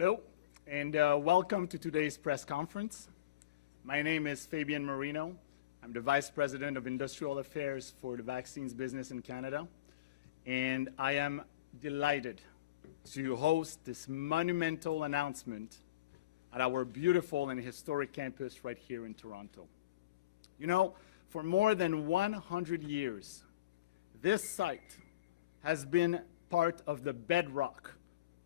Hello, and welcome to today's press conference. My name is Fabian Marino. I'm the Vice President of Industrial Affairs for the vaccines business in Canada, and I am delighted to host this monumental announcement at our beautiful and historic campus right here in Toronto. You know, for more than 100 years, this site has been part of the bedrock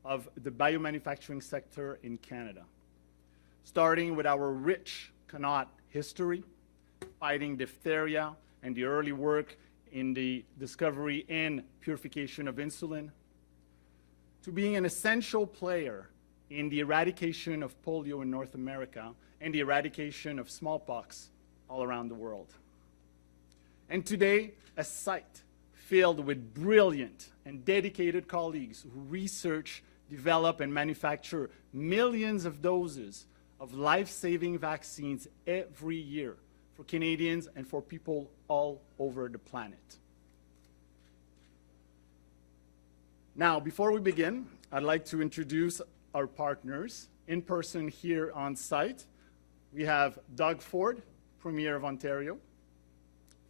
of the biomanufacturing sector in Canada, starting with our rich Connaught history, fighting diphtheria and the early work in the discovery and purification of insulin, to being an essential player in the eradication of polio in North America and the eradication of smallpox all around the world. And today, a site filled with brilliant and dedicated colleagues who research, develop, and manufacture millions of doses of life-saving vaccines every year for Canadians and for people all over the planet. Now, before we begin, I'd like to introduce our partners in person here on site. We have Doug Ford, Premier of Ontario,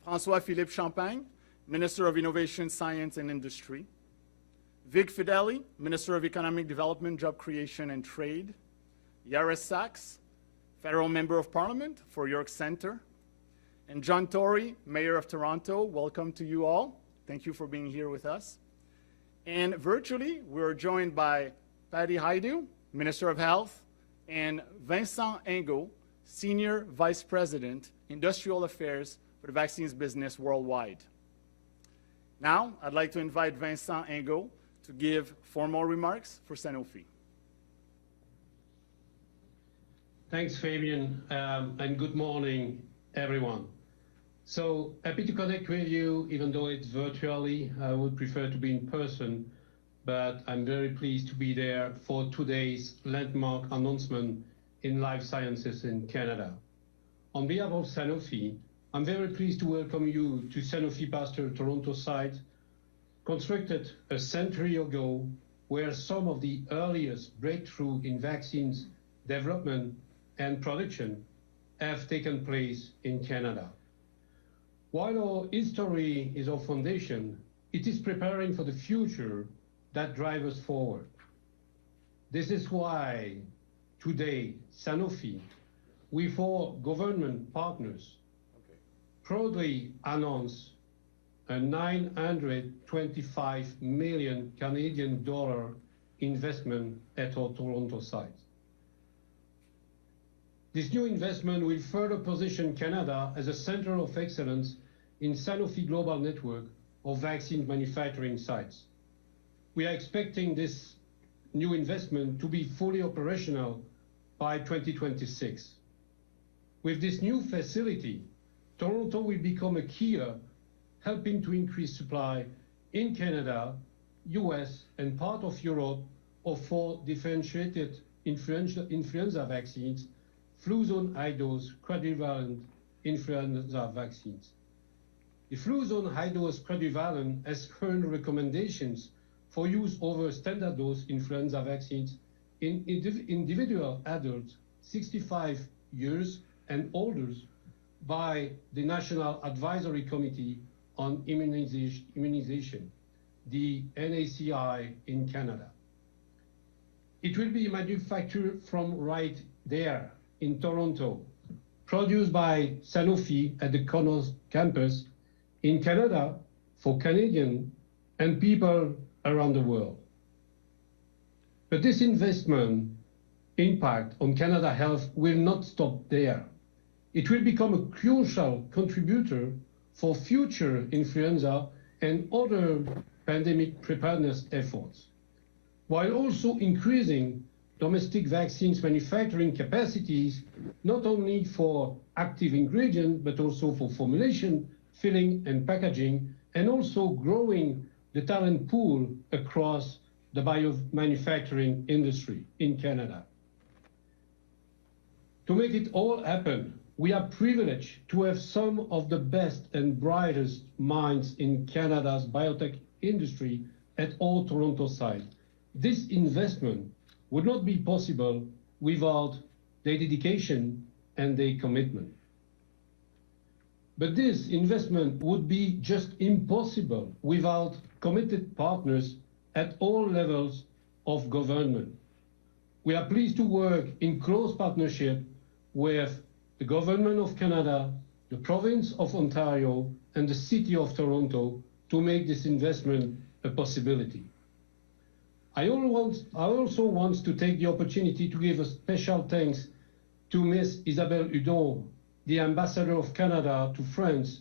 François-Philippe Champagne, Minister of Innovation, Science and Industry, Vic Fideli, Minister of Economic Development, Job Creation and Trade, Yaris Sachs, Federal Member of Parliament for York Centre, and John Tory, Mayor of Toronto. Welcome to you all. Thank you for being here with us. And virtually, we're joined by Patty Hajdu, Minister of Health, and Vincent Ingo, Senior Vice President, Industrial Affairs for the vaccines business worldwide. Now, I'd like to invite Vincent Ingo to give formal remarks for Sanofi. Thanks, Fabian, and good morning, everyone. So happy to connect with you, even though it's virtually. I would prefer to be in person, but I'm very pleased to be there for today's landmark announcement in life sciences in Canada. On behalf of Sanofi, I'm very pleased to welcome you to Sanofi Pasteur Toronto site, constructed a century ago, where some of the earliest breakthrough in vaccines development and production have taken place in Canada. While our history is our foundation, it is preparing for the future that drives us forward. This is why today, Sanofi, with our government partners, proudly announce a 925 million Canadian dollar investment at our Toronto site. This new investment will further position Canada as a center of excellence in Sanofi global network of vaccine manufacturing sites. We are expecting this new investment to be fully operational by 2026. With this new facility, Toronto will become a key hub, helping to increase supply in Canada, US, and part of Europe of 4 differentiated influenza vaccines, Fluzone High-Dose quadrivalent influenza vaccines. The Fluzone High-Dose quadrivalent has earned recommendations for use over standard dose influenza vaccines in individual adults 65 years and older by the National Advisory Committee on Immunization, the NACI in Canada. It will be manufactured from right there in Toronto, produced by Sanofi at the Connaught campus in Canada for Canadians and people around the world. But this investment impact on Canada health will not stop there. It will become a crucial contributor for future influenza and other pandemic preparedness efforts, while also increasing domestic vaccines manufacturing capacities, not only for active ingredients, but also for formulation, filling, and packaging, and also growing the talent pool across the biomanufacturing industry in Canada. To make it all happen, we are privileged to have some of the best and brightest minds in Canada's biotech industry at our Toronto site. This investment would not be possible without their dedication and their commitment. But this investment would be just impossible without committed partners at all levels of government. We are pleased to work in close partnership with the Government of Canada, the Province of Ontario, and the City of Toronto to make this investment a possibility. I also want to take the opportunity to give a special thanks to Ms. Isabelle Hudon, the Ambassador of Canada to France,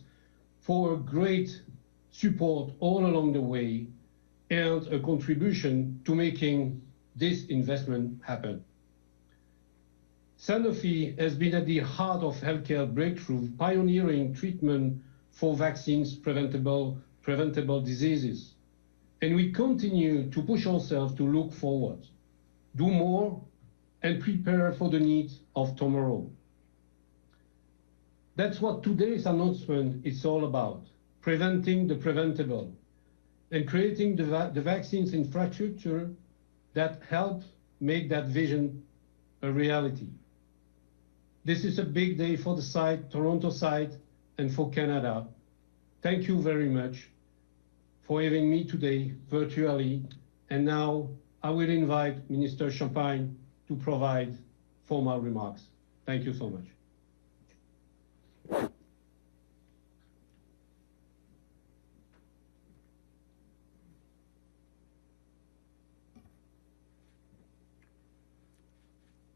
for her great support all along the way and a contribution to making this investment happen. Sanofi has been at the heart of healthcare breakthrough, pioneering treatment for vaccines preventable diseases. And we continue to push ourselves to look forward, do more, and prepare for the needs of tomorrow. That's what today's announcement is all about, preventing the preventable and creating the vaccines infrastructure that help make that vision a reality. This is a big day for the site, Toronto site, and for Canada. Thank you very much for having me today virtually. And now I will invite Minister Champagne to provide formal remarks. Thank you so much.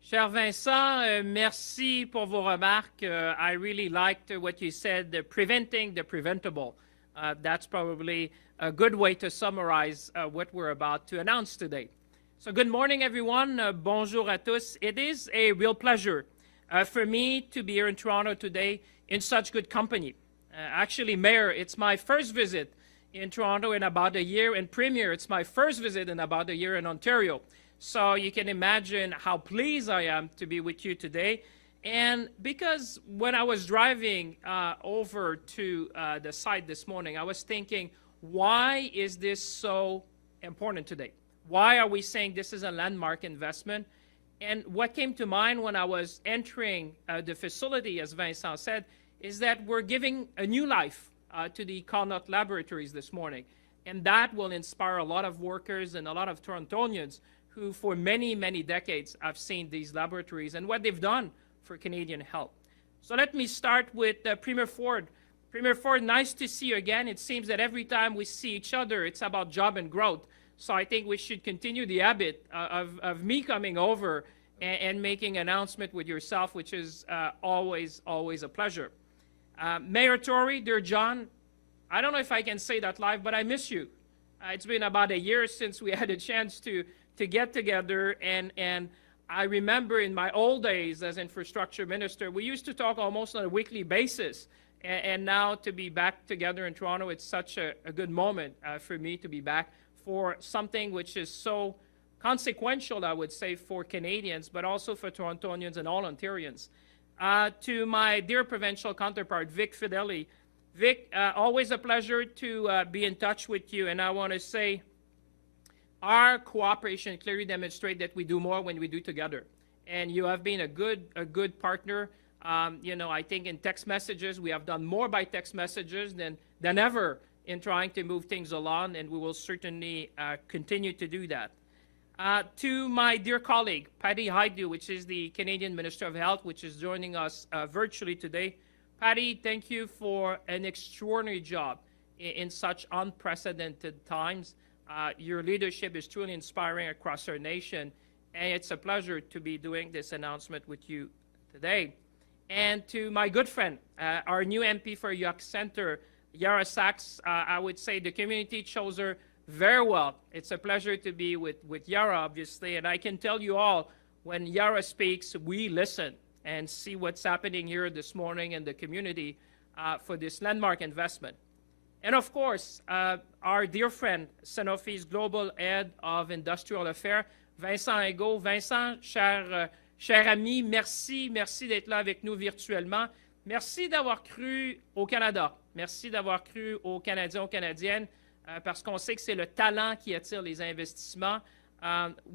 Cher Vincent, merci pour vos remarques. I really liked what you said, preventing the preventable. That's probably a good way to summarize what we're about to announce today. So good morning, everyone. Bonjour à tous. It is a real pleasure for me to be here in Toronto today in such good company. Actually, Mayor, it's my first visit in Toronto in about a year, and Premier, it's my first visit in about a year in Ontario. So you can imagine how pleased I am to be with you today. And because when I was driving over to the site this morning, I was thinking, why is this so important today? Why are we saying this is a landmark investment? And what came to mind when I was entering the facility, as Vincent said, is that we're giving a new life to the Carnot Laboratories this morning. And that will inspire a lot of workers and a lot of Torontonians who for many, many decades have seen these laboratories and what they've done for Canadian health. So let me start with Premier Ford. Premier Ford, nice to see you again. It seems that every time we see each other, it's about job and growth. So I think we should continue the habit of me coming over and making an announcement with yourself, which is always a pleasure. Mayor Tory, dear John, I don't know if I can say that live, but I miss you. It's been about a year since we had a chance to get together, and I remember in my old days as infrastructure minister, we used to talk almost on a weekly basis, and now to be back together in Toronto, it's such a good moment for me to be back for something which is so consequential, I would say, for Canadians, but also for Torontonians and all Ontarians. To my dear provincial counterpart, Vic Fideli. Vic, always a pleasure to be in touch with you, and I want to say, our cooperation clearly demonstrates that we do more when we do together. And you have been a good partner. I think in text messages, we have done more by text messages than ever in trying to move things along, and we will certainly continue to do that. To my dear colleague, Patty Hajdu, which is the Canadian Minister of Health, which is joining us virtually today. Patty, thank you for an extraordinary job in such unprecedented times. Your leadership is truly inspiring across our nation, and it's a pleasure to be doing this announcement with you today. And to my good friend, our new MP for York Centre, Yara Sachs, I would say the community chose her very well. It's a pleasure to be with Yara, obviously, and I can tell you all, when Yara speaks, we listen and see what's happening here this morning in the community for this landmark investment. And of course, our dear friend, Sanofi's Global Head of Industrial Affairs, Vincent Hajdu. Vincent, cher ami, merci d'être là avec nous virtuellement. Merci d'avoir cru au Canada. Merci d'avoir cru aux Canadiens, aux Canadiennes, parce qu'on sait que c'est le talent qui attire les investissements.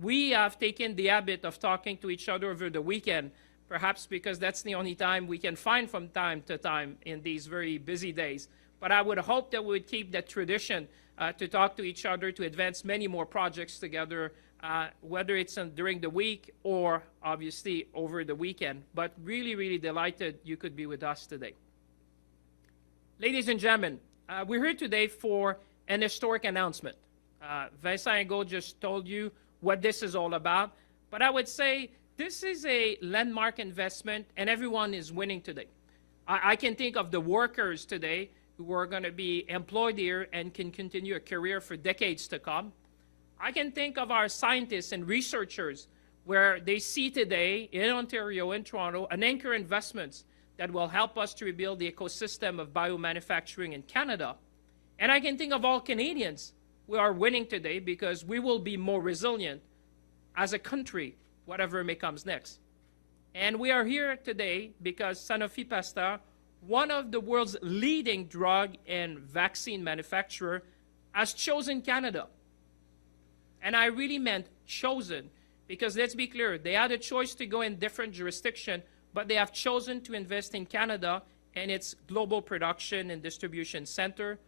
We have taken the habit of talking to each other over the weekend, perhaps because that's the only time we can find from time to time in these very busy days. But I would hope that we would keep that tradition to talk to each other, to advance many more projects together, whether it's during the week or obviously over the weekend. But really, really delighted you could be with us today. Ladies and gentlemen, we're here today for an historic announcement. Vincent Hajdu just told you what this is all about, but I would say this is a landmark investment and everyone is winning today. I can think of the workers today who are going to be employed here and can continue a career for decades to come. I can think of our scientists and researchers where they see today in Ontario and Toronto an anchor investments that will help us to rebuild the ecosystem of biomanufacturing in Canada. And I can think of all Canadians who are winning today because we will be more resilient as a country, whatever may come next. And we are here today because Sanofi Pasteur, one of the world's leading drug and vaccine manufacturer, has chosen Canada. And I really meant chosen, because let's be clear, they had a choice to go in different jurisdiction, but they have chosen to invest in Canada and its global production and distribution center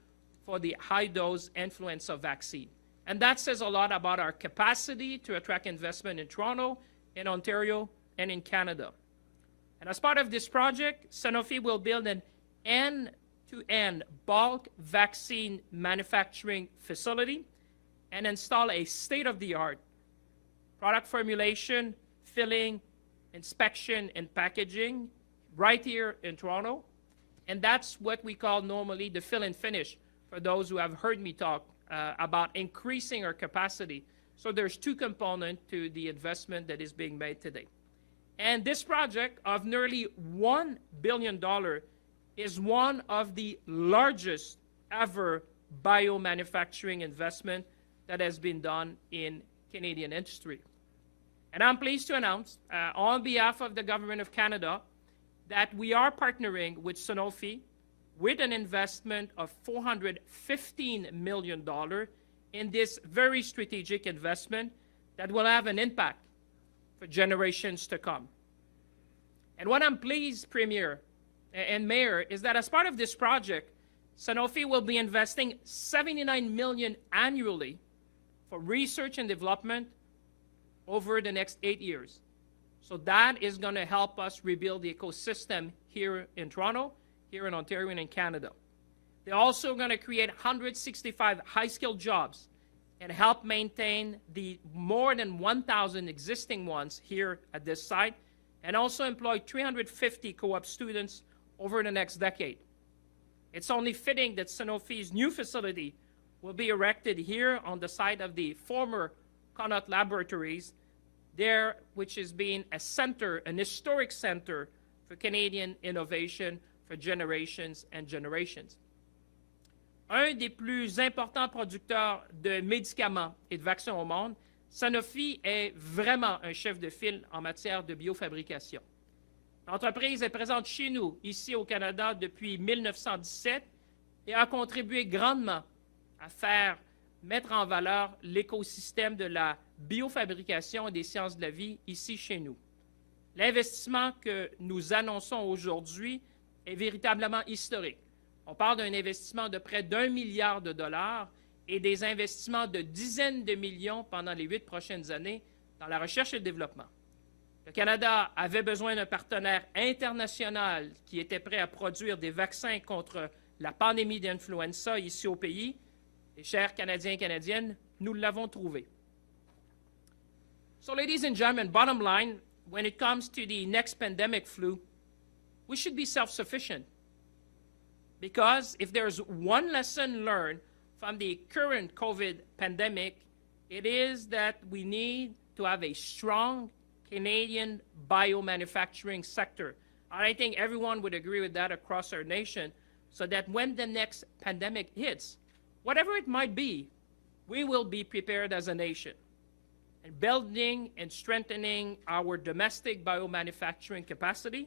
for the high-dose influenza vaccine. And that says a lot about our capacity to attract investment in Toronto, in Ontario, and in Canada. And as part of this project, Sanofi will build an end-to-end bulk vaccine manufacturing facility and install a state-of-the-art product formulation, filling, inspection, and packaging right here in Toronto. And that's what we call normally the fill and finish, for those who have heard me talk about increasing our capacity. So there's two components to the investment that is being made today. And this project of nearly $1 billion is one of the largest ever biomanufacturing investment that has been done in Canadian industry. And I'm pleased to announce, on behalf of the Government of Canada, that we are partnering with Sanofi with an investment of $415 million in this very strategic investment that will have an impact for generations to come. And what I'm pleased, Premier and Mayor, is that as part of this project, Sanofi will be investing $79 million annually for research and development over the next 8 years. So that is going to help us rebuild the ecosystem here in Toronto, here in Ontario, and in Canada. They're also going to create 165 high-skilled jobs and help maintain the more than 1,000 existing ones here at this site, and also employ 350 co-op students over the next decade. It's only fitting that Sanofi's new facility will be erected here on the site of the former Connaught Laboratories, there, which has been a center, an historic center for Canadian innovation for generations and generations. Un des plus importants producteurs de médicaments et de vaccins au monde, Sanofi est vraiment un chef de file en matière de biofabrication. L'entreprise est présente chez nous, ici au Canada, depuis 1917 et a contribué grandement à faire mettre en valeur l'écosystème de la biofabrication et des sciences de la vie ici chez nous. L'investissement que nous annonçons aujourd'hui est véritablement historique. On parle d'un investissement de près d'1 milliard de dollars et des investissements de dizaines de millions pendant les 8 prochaines années dans la recherche et le développement. Le Canada avait besoin d'un partenaire international qui était prêt à produire des vaccins contre la pandémie d'influenza ici au pays. Et chers Canadiens et Canadiennes, nous l'avons trouvé. So, ladies and gentlemen, bottom line, when it comes to the next pandemic flu, we should be self-sufficient. Because if there's one lesson learned from the current COVID pandemic, it is that we need to have a strong Canadian biomanufacturing sector. And I think everyone would agree with that across our nation, so that when the next pandemic hits, whatever it might be, we will be prepared as a nation. And building and strengthening our domestic biomanufacturing capacity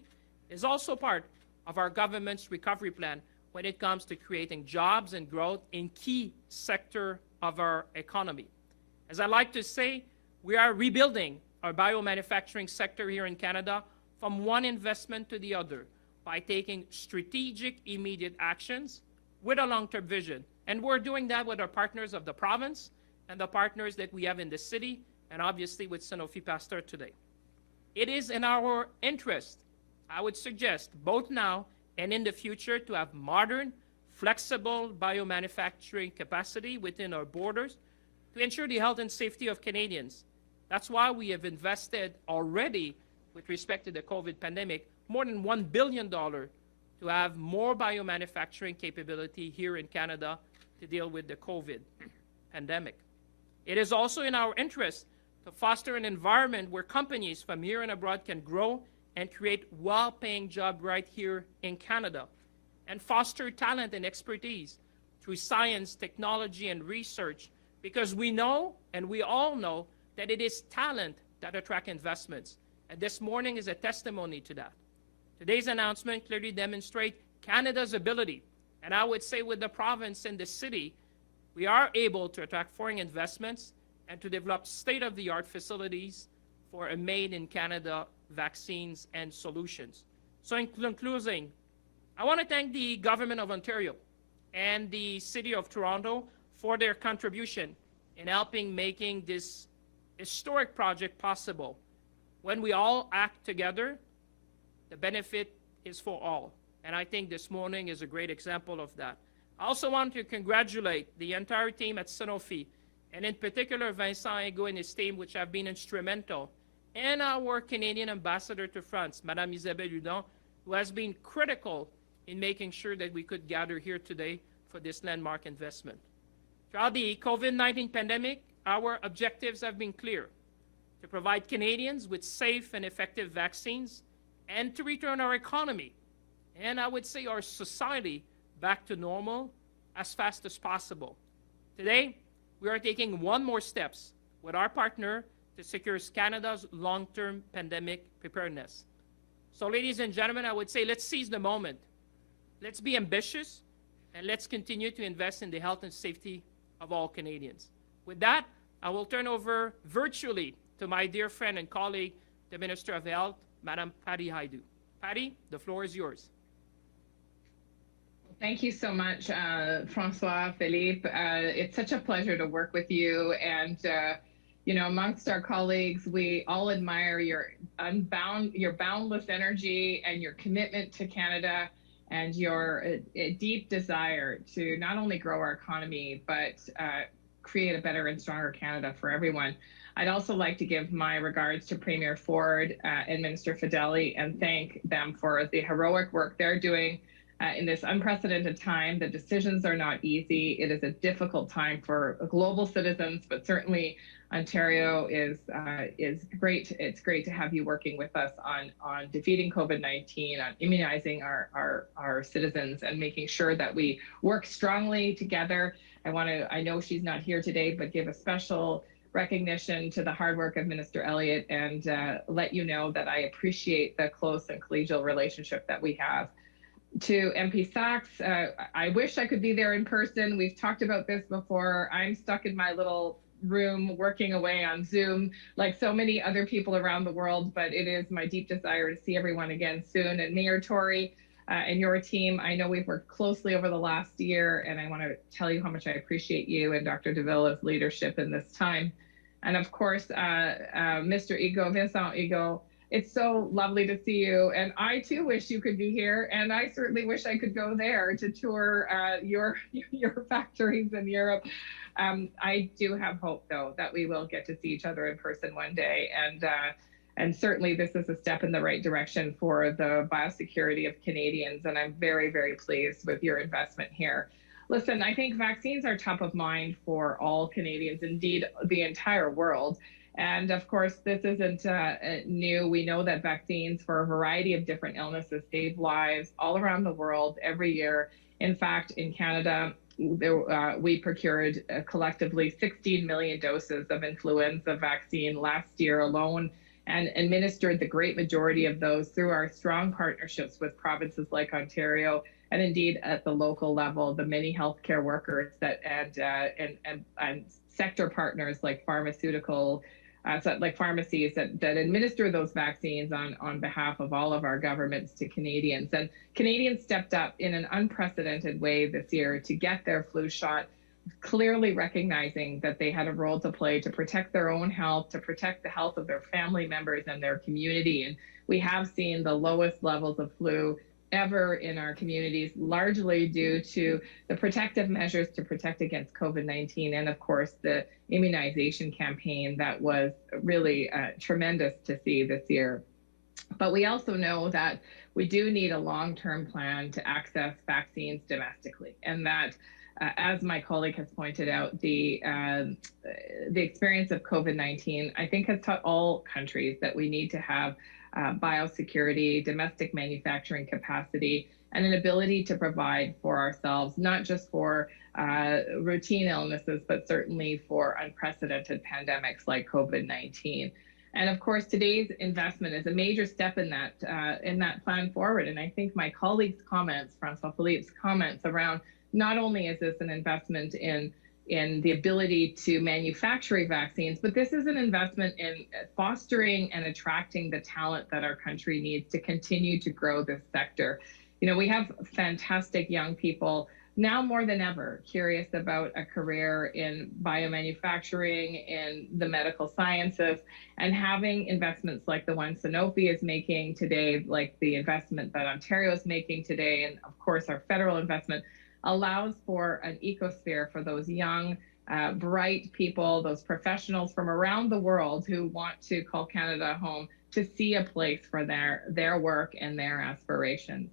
is also part of our government's recovery plan when it comes to creating jobs and growth in key sector of our economy. As I like to say, We are rebuilding our biomanufacturing sector here in Canada from one investment to the other by taking strategic, immediate actions with a long-term vision. And we're doing that with our partners of the province and the partners that we have in the city, and obviously with Sanofi Pasteur today. It is in our interest, I would suggest, both now and in the future, to have modern, flexible biomanufacturing capacity within our borders to ensure the health and safety of Canadians. That's why we have invested already, with respect to the COVID pandemic, more than $1 billion to have more biomanufacturing capability here in Canada to deal with the COVID pandemic. It is also in our interest to foster an environment where companies from here and abroad can grow and create well-paying jobs right here in Canada, and foster talent and expertise through science, technology, and research, because we know, and we all know, that it is talent that attracts investments. And this morning is a testimony to that. Today's announcement clearly demonstrates Canada's ability, and I would say with the province and the city, we are able to attract foreign investments and to develop state-of-the-art facilities for a made-in-Canada vaccines and solutions. So in concluding, I want to thank the Government of Ontario and the City of Toronto for their contribution in helping making this historic project possible. When we all act together, the benefit is for all. And I think this morning is a great example of that. I also want to congratulate the entire team at Sanofi, and in particular Vincent Hajdu and his team, which have been instrumental, and our Canadian ambassador to France, Madame Isabelle Hudon, who has been critical in making sure that we could gather here today for this landmark investment. Throughout the COVID-19 pandemic, our objectives have been clear: to provide Canadians with safe and effective vaccines, and to return our economy, and I would say our society, back to normal as fast as possible. Today, we are taking one more steps with our partner to secure Canada's long-term pandemic preparedness. So ladies and gentlemen, I would say let's seize the moment. Let's be ambitious, and let's continue to invest in the health and safety of all Canadians. With that, I will turn over virtually to my dear friend and colleague, the Minister of Health, Madame Patty Hajdu. Patty, the floor is yours. Thank you so much, Francois, Philippe. It's such a pleasure to work with you. And, you know, amongst our colleagues, we all admire your boundless energy and your commitment to Canada, and your deep desire to not only grow our economy, but create a better and stronger Canada for everyone. I'd also like to give my regards to Premier Ford and Minister Fedeli and thank them for the heroic work they're doing in this unprecedented time. The decisions are not easy. It is a difficult time for global citizens, but certainly Ontario is great. It's great to have you working with us on defeating COVID-19, on immunizing our citizens, and making sure that we work strongly together. I know she's not here today, but give a special recognition to the hard work of Minister Elliott, and let you know that I appreciate the close and collegial relationship that we have. To MP Sachs, I wish I could be there in person. We've talked about this before. I'm stuck in my little room working away on Zoom like so many other people around the world, but it is my deep desire to see everyone again soon. And Mayor Tory and your team, I know we've worked closely over the last year, and I want to tell you how much I appreciate you and Dr. Davila's leadership in this time. And of course, Mr. Vincent Hajdu, it's so lovely to see you. And I too wish you could be here. And I certainly wish I could go there to tour your factories in Europe. I do have hope, though, that we will get to see each other in person one day. And certainly this is a step in the right direction for the biosecurity of Canadians. And I'm very, very pleased with your investment here. Listen, I think vaccines are top of mind for all Canadians, indeed the entire world. And of course, this isn't new. We know that vaccines for a variety of different illnesses save lives all around the world every year. In fact, in Canada, we procured collectively 16 million doses of influenza vaccine last year alone, and administered the great majority of those through our strong partnerships with provinces like Ontario, and indeed at the local level, the many healthcare workers and sector partners like pharmaceutical like pharmacies that administer those vaccines on behalf of all of our governments to Canadians. And Canadians stepped up in an unprecedented way this year to get their flu shot, clearly recognizing that they had a role to play to protect their own health, to protect the health of their family members and their community. And we have seen the lowest levels of flu ever in our communities, largely due to the protective measures to protect against COVID-19 and, of course, the immunization campaign that was really tremendous to see this year. But we also know that we do need a long-term plan to access vaccines domestically, and that as my colleague has pointed out, the experience of COVID-19, I think, has taught all countries that we need to have biosecurity, domestic manufacturing capacity, and an ability to provide for ourselves, not just for routine illnesses, but certainly for unprecedented pandemics like COVID-19. And of course, today's investment is a major step in that plan forward. And I think my colleague's comments, Francois Philippe's comments around not only is this an investment in the ability to manufacture vaccines, but this is an investment in fostering and attracting the talent that our country needs to continue to grow this sector. You know, we have fantastic young people now more than ever curious about a career in biomanufacturing, in the medical sciences, and having investments like the one Sanofi is making today, like the investment that Ontario is making today, and of course our federal investment, allows for an ecosphere for those young, bright people, those professionals from around the world who want to call Canada home, to see a place for their work and their aspirations.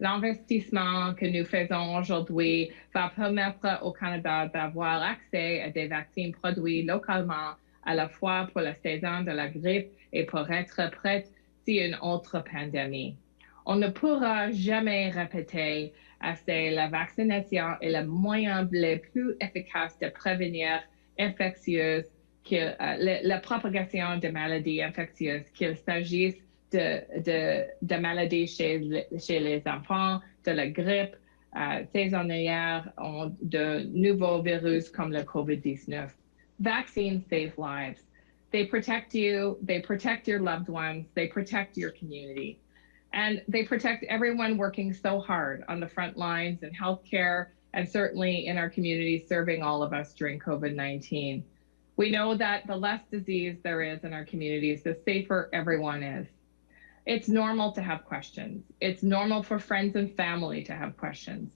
L'investissement que nous faisons aujourd'hui va permettre au Canada d'avoir accès à des vaccins produits localement, à la fois pour la saison de la grippe et pour être prêt si une autre pandémie. On ne pourra jamais répéter assez la vaccination est le moyen le plus efficace de prévenir la propagation de maladies infectieuses, qu'il s'agisse de maladies chez les enfants, de la grippe saisonnière, de nouveaux virus comme le COVID-19. Vaccines save lives. They protect you, they protect your loved ones, they protect your community. And they protect everyone working so hard on the front lines in healthcare and certainly in our communities serving all of us during COVID-19. We know that the less disease there is in our communities, the safer everyone is. It's normal to have questions. It's normal for friends and family to have questions.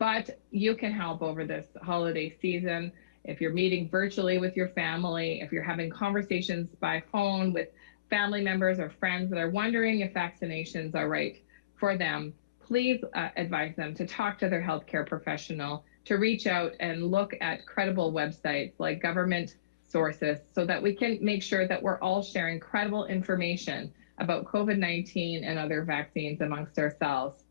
But you can help over this holiday season if you're meeting virtually with your family, if you're having conversations by phone with family members or friends that are wondering if vaccinations are right for them, please advise them to talk to their healthcare professional, to reach out and look at credible websites like government sources so that we can make sure that we're all sharing credible information about COVID-19 and other vaccines amongst ourselves.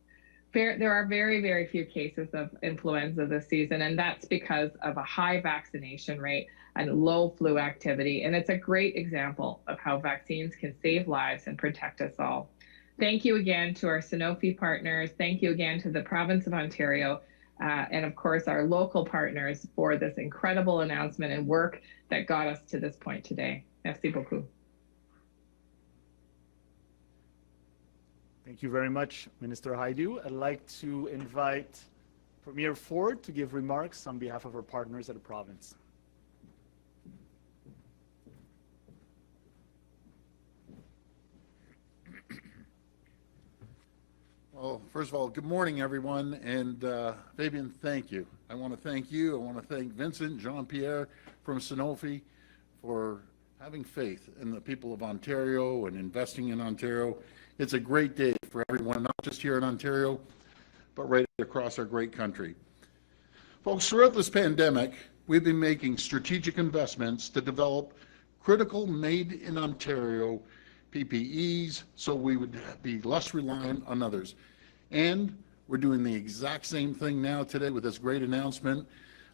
There are very, very few cases of influenza this season, and that's because of a high vaccination rate and low flu activity. And it's a great example of how vaccines can save lives and protect us all. Thank you again to our Sanofi partners. Thank you again to the province of Ontario, and of course our local partners for this incredible announcement and work that got us to this point today. Merci beaucoup. Thank you very much, Minister Hajdu. I'd like to invite Premier Ford to give remarks on behalf of our partners at the province. Well, first of all, good morning, everyone. And Fabian, thank you. I want to thank you. I want to thank Vincent, Jean-Pierre from Sanofi for having faith in the people of Ontario and investing in Ontario. It's a great day for everyone, not just here in Ontario, but right across our great country. Folks, throughout this pandemic, we've been making strategic investments to develop critical made in Ontario PPEs so we would be less reliant on others. And we're doing the exact same thing now today with this great announcement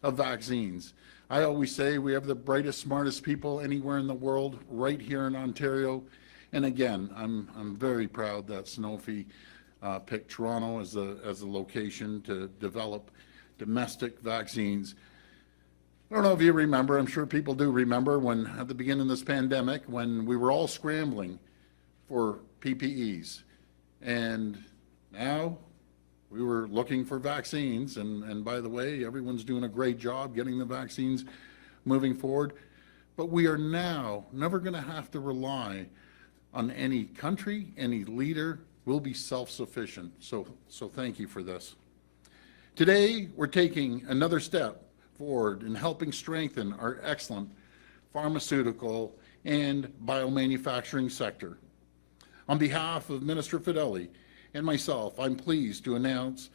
of vaccines. I always say we have the brightest, smartest people anywhere in the world right here in Ontario. And again, I'm very proud that Sanofi picked Toronto as the location to develop domestic vaccines. I don't know if you remember, I'm sure people do remember when, at the beginning of this pandemic, when we were all scrambling for PPEs. And now we were looking for vaccines. And by the way, everyone's doing a great job getting the vaccines moving forward. But we are now never going to have to rely on any country, any leader. We'll be self-sufficient. So thank you for this. Today, we're taking another step forward in helping strengthen our excellent pharmaceutical and biomanufacturing sector. On behalf of Minister Fedeli and myself, I'm pleased to announce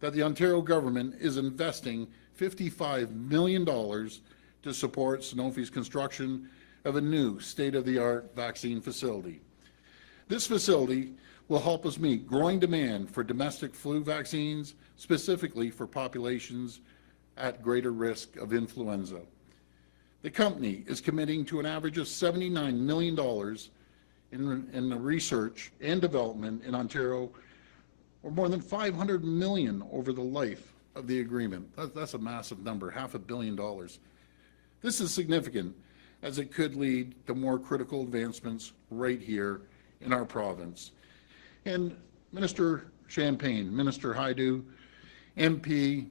that the Ontario government is investing $55 million to support Sanofi's construction of a new state-of-the-art vaccine facility. This facility will help us meet growing demand for domestic flu vaccines, specifically for populations at greater risk of influenza. The company is committing to an average of $79 million in the research and development in Ontario, or more than $500 million over the life of the agreement. That's a massive number, $500 million. This is significant, as it could lead to more critical advancements right here in our province. And Minister Champagne, Minister Hajdu, MP,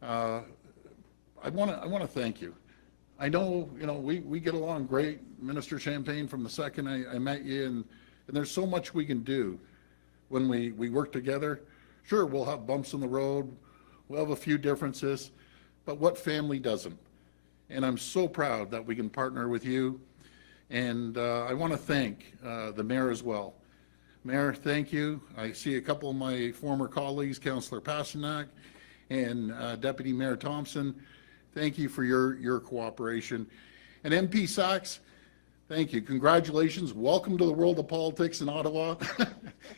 I want to thank you. I know, we get along great, Minister Champagne, from the second I met you, and there's so much we can do when we work together. Sure, we'll have bumps in the road, we'll have a few differences, but what family doesn't? And I'm so proud that we can partner with you. And I want to thank the Mayor as well. Mayor, thank you. I see a couple of my former colleagues, Councillor Pasternak and Deputy Mayor Thompson. Thank you for your cooperation. And MP Sachs, thank you. Congratulations. Welcome to the world of politics in Ottawa.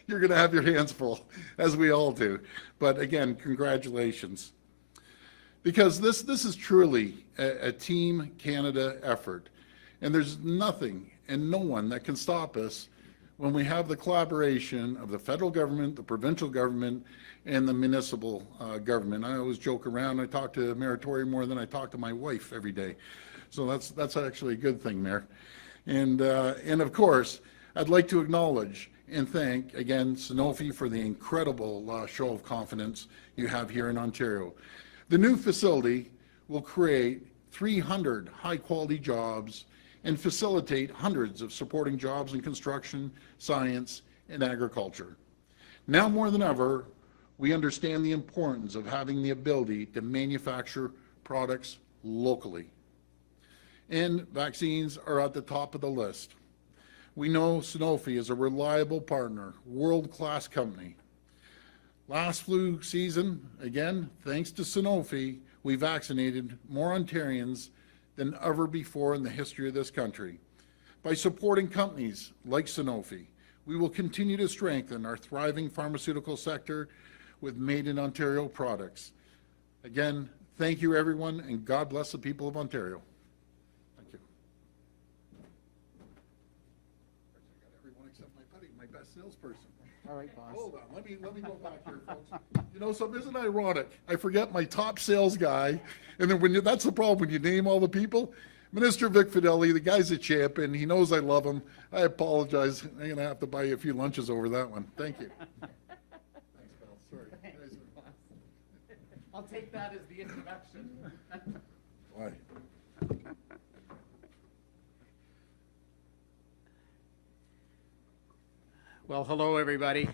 You're going to have your hands full, as we all do. But again, congratulations. Because this is truly a Team Canada effort. And there's nothing and no one that can stop us when we have the collaboration of the federal government, the provincial government, and the municipal government. I always joke around, I talk to Mayor Tory more than I talk to my wife every day. So that's actually a good thing, Mayor. And of course, I'd like to acknowledge and thank, again, Sanofi for the incredible show of confidence you have here in Ontario. The new facility will create 300 high-quality jobs and facilitate hundreds of supporting jobs in construction, science, and agriculture. Now more than ever, we understand the importance of having the ability to manufacture products locally. And vaccines are at the top of the list. We know Sanofi is a reliable partner, world-class company. Last flu season, again, thanks to Sanofi, we vaccinated more Ontarians than ever before in the history of this country. By supporting companies like Sanofi, we will continue to strengthen our thriving pharmaceutical sector with Made in Ontario products. Again, thank you everyone, and God bless the people of Ontario. Thank you. I got everyone except my buddy, my best salesperson. All right, boss. Hold on, let me go back here, folks. You know, so isn't it ironic? I forget my top sales guy, and then that's the problem when you name all the people. Minister Vic Fedeli, the guy's a champion. He knows I love him. I apologize. I'm going to have to buy you a few lunches over that one. Thank you. Thanks, pal. Sorry. I'll take that as the introduction. Why? Well, hello, everybody.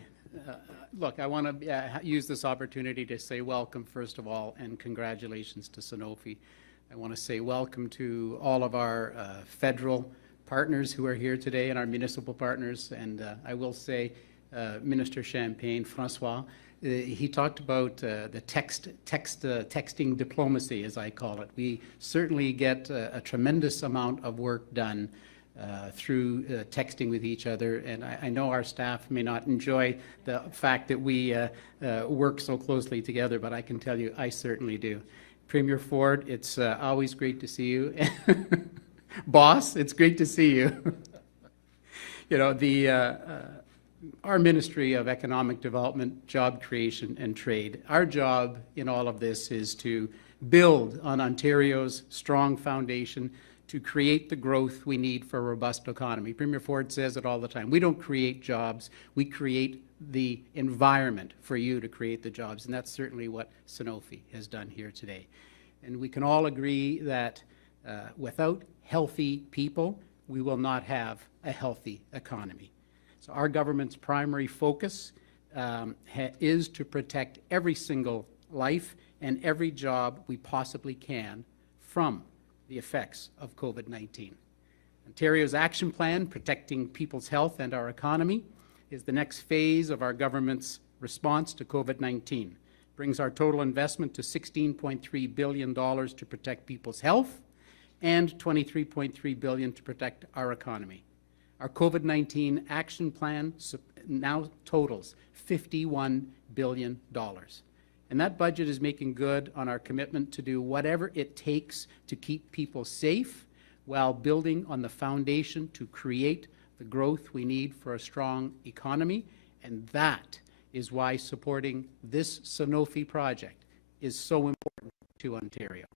Look, I want to use this opportunity to say welcome, first of all, and congratulations to Sanofi. I want to say welcome to all of our federal partners who are here today and our municipal partners. And I will say, Minister Champagne, Francois, he talked about the texting diplomacy, as I call it. We certainly get a tremendous amount of work done through texting with each other, and I know our staff may not enjoy the fact that we work so closely together, but I can tell you I certainly do. Premier Ford, it's always great to see you. Boss, it's great to see you. You know, our Ministry of Economic Development, Job Creation and Trade, our job in all of this is to build on Ontario's strong foundation to create the growth we need for a robust economy. Premier Ford says it all the time. We don't create jobs, we create the environment for you to create the jobs, and that's certainly what Sanofi has done here today. And we can all agree that without healthy people, we will not have a healthy economy. So our government's primary focus is to protect every single life and every job we possibly can from the effects of COVID-19. Ontario's action plan, Protecting People's Health and Our Economy, is the next phase of our government's response to COVID-19. Brings our total investment to $16.3 billion to protect people's health and $23.3 billion to protect our economy. Our COVID-19 action plan now totals $51 billion. And that budget is making good on our commitment to do whatever it takes to keep people safe while building on the foundation to create the growth we need for a strong economy. And that is why supporting this Sanofi project is so important to Ontario.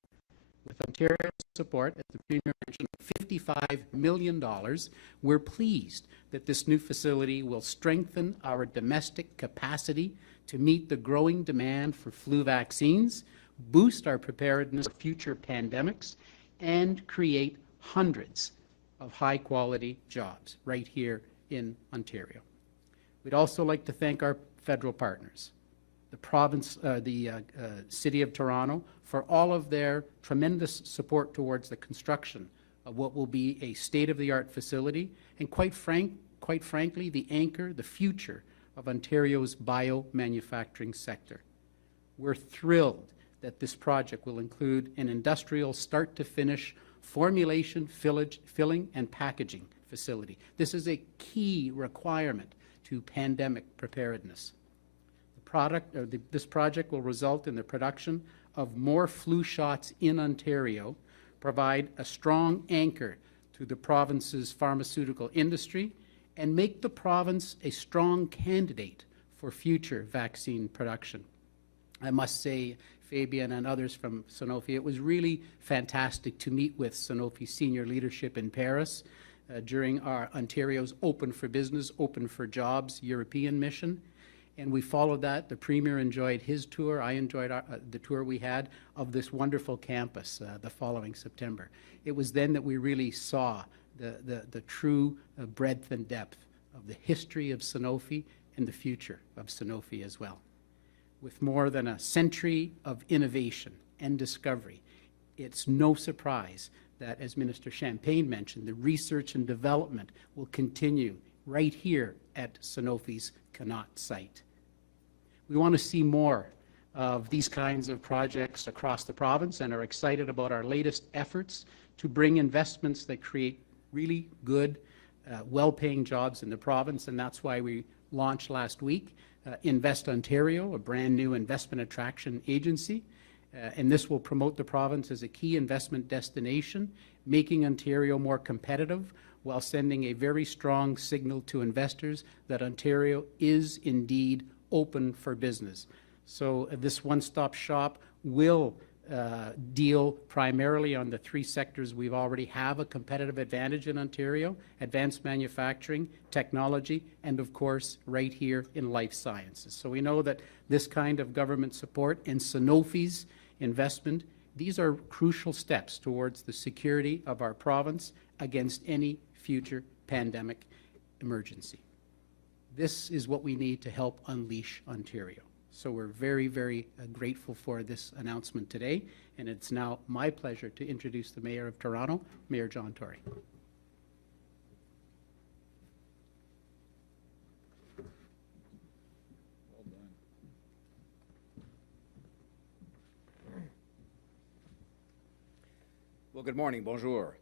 With Ontario's support, as the Premier mentioned, $55 million, we're pleased that this new facility will strengthen our domestic capacity to meet the growing demand for flu vaccines, boost our preparedness for future pandemics, and create hundreds of high-quality jobs right here in Ontario. We'd also like to thank our federal partners, the City of Toronto, for all of their tremendous support towards the construction of what will be a state-of-the-art facility, and quite frankly, the anchor, the future of Ontario's biomanufacturing sector. We're thrilled that this project will include an industrial start-to-finish formulation, filling, and packaging facility. This is a key requirement to pandemic preparedness. This project will result in the production of more flu shots in Ontario, provide a strong anchor to the province's pharmaceutical industry, and make the province a strong candidate for future vaccine production. I must say, Fabian and others from Sanofi, it was really fantastic to meet with Sanofi's senior leadership in Paris during our Ontario's Open for Business, Open for Jobs European mission. And we followed that. The Premier enjoyed his tour. I enjoyed the tour we had of this wonderful campus the following September. It was then that we really saw the true breadth and depth of the history of Sanofi and the future of Sanofi as well. With more than a century of innovation and discovery, it's no surprise that, as Minister Champagne mentioned, the research and development will continue right here at Sanofi's Connaught site. We want to see more of these kinds of projects across the province and are excited about our latest efforts to bring investments that create really good, well-paying jobs in the province, and that's why we launched last week Invest Ontario, a brand new investment attraction agency, and this will promote the province as a key investment destination, making Ontario more competitive while sending a very strong signal to investors that Ontario is indeed open for business. So this one-stop shop will deal primarily on the three sectors we already have a competitive advantage in Ontario: advanced manufacturing, technology, and of course right here in life sciences. So we know that this kind of government support and Sanofi's investment, these are crucial steps towards the security of our province against any future pandemic emergency. This is what we need to help unleash Ontario. So we're very, very grateful for this announcement today, and it's now my pleasure to introduce the Mayor of Toronto, Mayor John Tory. Well, good morning, bonjour.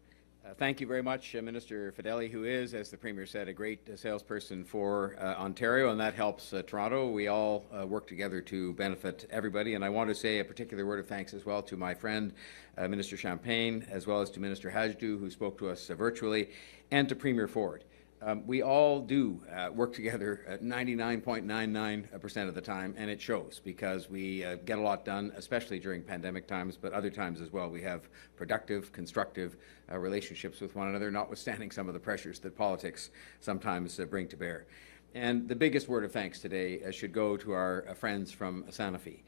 Thank you very much, Minister Fedeli, who is, as the Premier said, a great salesperson for Ontario, and that helps Toronto. We all work together to benefit everybody, and I want to say a particular word of thanks as well to my friend, Minister Champagne, as well as to Minister Hajdu, who spoke to us virtually, and to Premier Ford. We all do work together at 99.99% of the time, and it shows because we get a lot done, especially during pandemic times, but other times as well. We have productive, constructive relationships with one another, notwithstanding some of the pressures that politics sometimes bring to bear. And the biggest word of thanks today should go to our friends from Sanofi,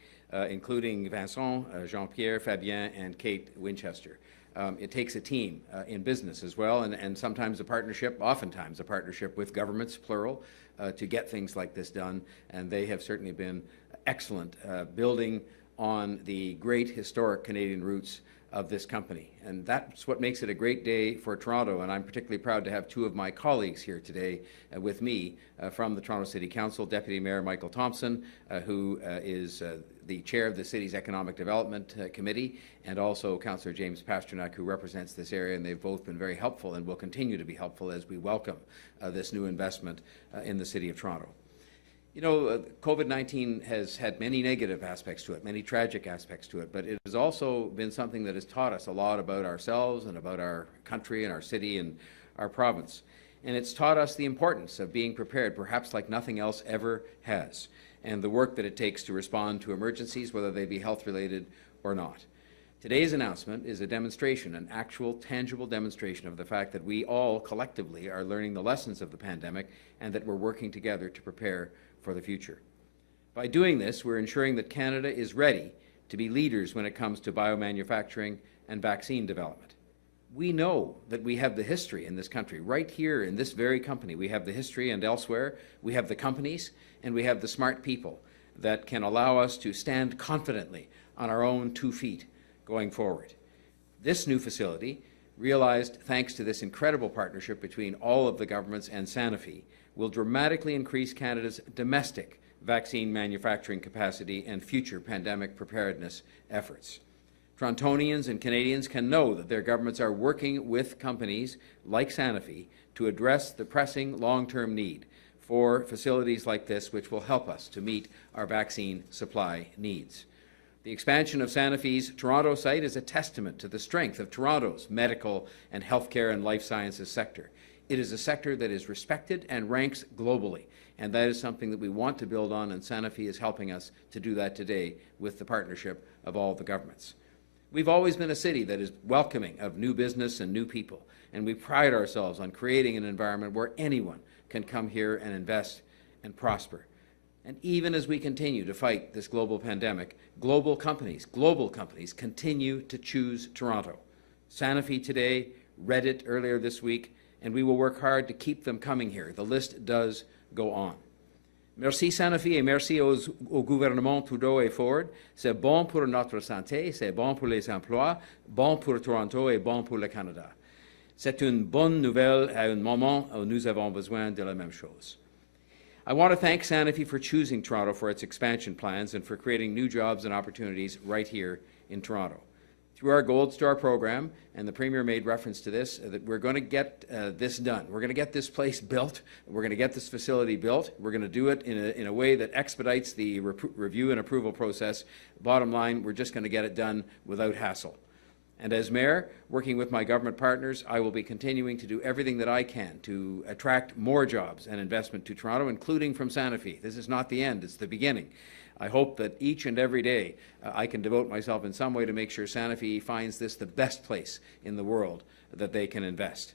including Vincent, Jean-Pierre, Fabien, and Kate Winchester. It takes a team in business as well, and sometimes a partnership, oftentimes a partnership with governments, plural, to get things like this done, and they have certainly been excellent building on the great historic Canadian roots of this company. And that's what makes it a great day for Toronto, and I'm particularly proud to have two of my colleagues here today with me from the Toronto City Council, Deputy Mayor Michael Thompson, who is the chair of the city's Economic Development Committee, and also Councillor James Pasternak, who represents this area, and they've both been very helpful and will continue to be helpful as we welcome this new investment in the City of Toronto. You know, COVID-19 has had many negative aspects to it, many tragic aspects to it, but it has also been something that has taught us a lot about ourselves and about our country and our city and our province. And it's taught us the importance of being prepared, perhaps like nothing else ever has, and the work that it takes to respond to emergencies, whether they be health-related or not. Today's announcement is a demonstration, an actual, tangible demonstration of the fact that we all collectively are learning the lessons of the pandemic and that we're working together to prepare for the future. By doing this, we're ensuring that Canada is ready to be leaders when it comes to biomanufacturing and vaccine development. We know that we have the history in this country, right here in this very company. We have the history, and elsewhere we have the companies and we have the smart people that can allow us to stand confidently on our own 2 feet going forward. This new facility, realized thanks to this incredible partnership between all of the governments and Sanofi, will dramatically increase Canada's domestic vaccine manufacturing capacity and future pandemic preparedness efforts. Torontonians and Canadians can know that their governments are working with companies like Sanofi to address the pressing long-term need for facilities like this, which will help us to meet our vaccine supply needs. The expansion of Sanofi's Toronto site is a testament to the strength of Toronto's medical and healthcare and life sciences sector. It is a sector that is respected and ranks globally, and that is something that we want to build on, and Sanofi is helping us to do that today with the partnership of all the governments. We've always been a city that is welcoming of new business and new people, and we pride ourselves on creating an environment where anyone can come here and invest and prosper. And even as we continue to fight this global pandemic, global companies continue to choose Toronto. Sanofi today, Reddit earlier this week, and we will work hard to keep them coming here. The list does go on. Merci Sanofi et merci au gouvernement Trudeau et Ford. C'est bon pour notre santé, c'est bon pour les emplois, bon pour Toronto et bon pour le Canada. C'est une bonne nouvelle à un moment où nous avons besoin de la même chose. I want to thank Sanofi for choosing Toronto for its expansion plans and for creating new jobs and opportunities right here in Toronto. Through our Gold Star program, and the Premier made reference to this, that we're going to get this done. We're going to get this place built. We're going to get this facility built. We're going to do it in a way that expedites the review and approval process. Bottom line, we're just going to get it done without hassle. And as Mayor, working with my government partners, I will be continuing to do everything that I can to attract more jobs and investment to Toronto, including from Sanofi. This is not the end, it's the beginning. I hope that each and every day I can devote myself in some way to make sure Sanofi finds this the best place in the world that they can invest.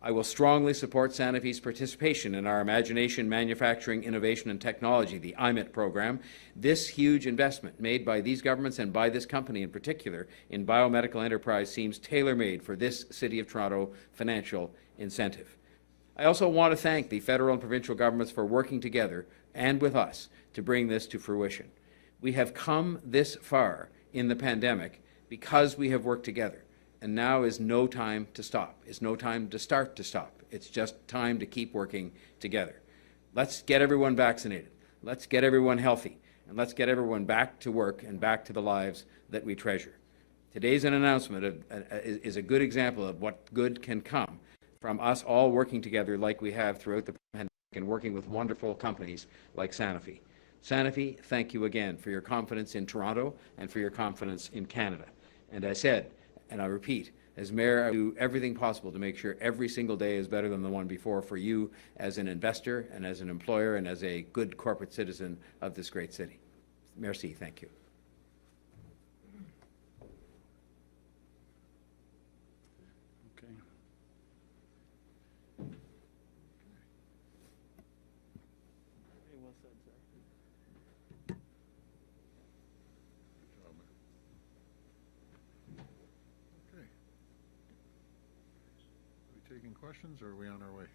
I will strongly support Sanofi's participation in our Imagination, Manufacturing, Innovation and Technology, the IMIT program. This huge investment made by these governments and by this company in particular in biomedical enterprise seems tailor-made for this City of Toronto financial incentive. I also want to thank the federal and provincial governments for working together and with us to bring this to fruition. We have come this far in the pandemic because we have worked together. And now is no time to stop. It's no time to start to stop. It's just time to keep working together. Let's get everyone vaccinated. Let's get everyone healthy. And let's get everyone back to work and back to the lives that we treasure. Today's announcement is a good example of what good can come from us all working together like we have throughout the pandemic and working with wonderful companies like Sanofi. Sanofi, thank you again for your confidence in Toronto and for your confidence in Canada. And I said, and I repeat, As mayor, I do everything possible to make sure every single day is better than the one before for you as an investor and as an employer and as a good corporate citizen of this great city. Merci, thank you. Okay. Okay. Are we taking questions, or are we on our way?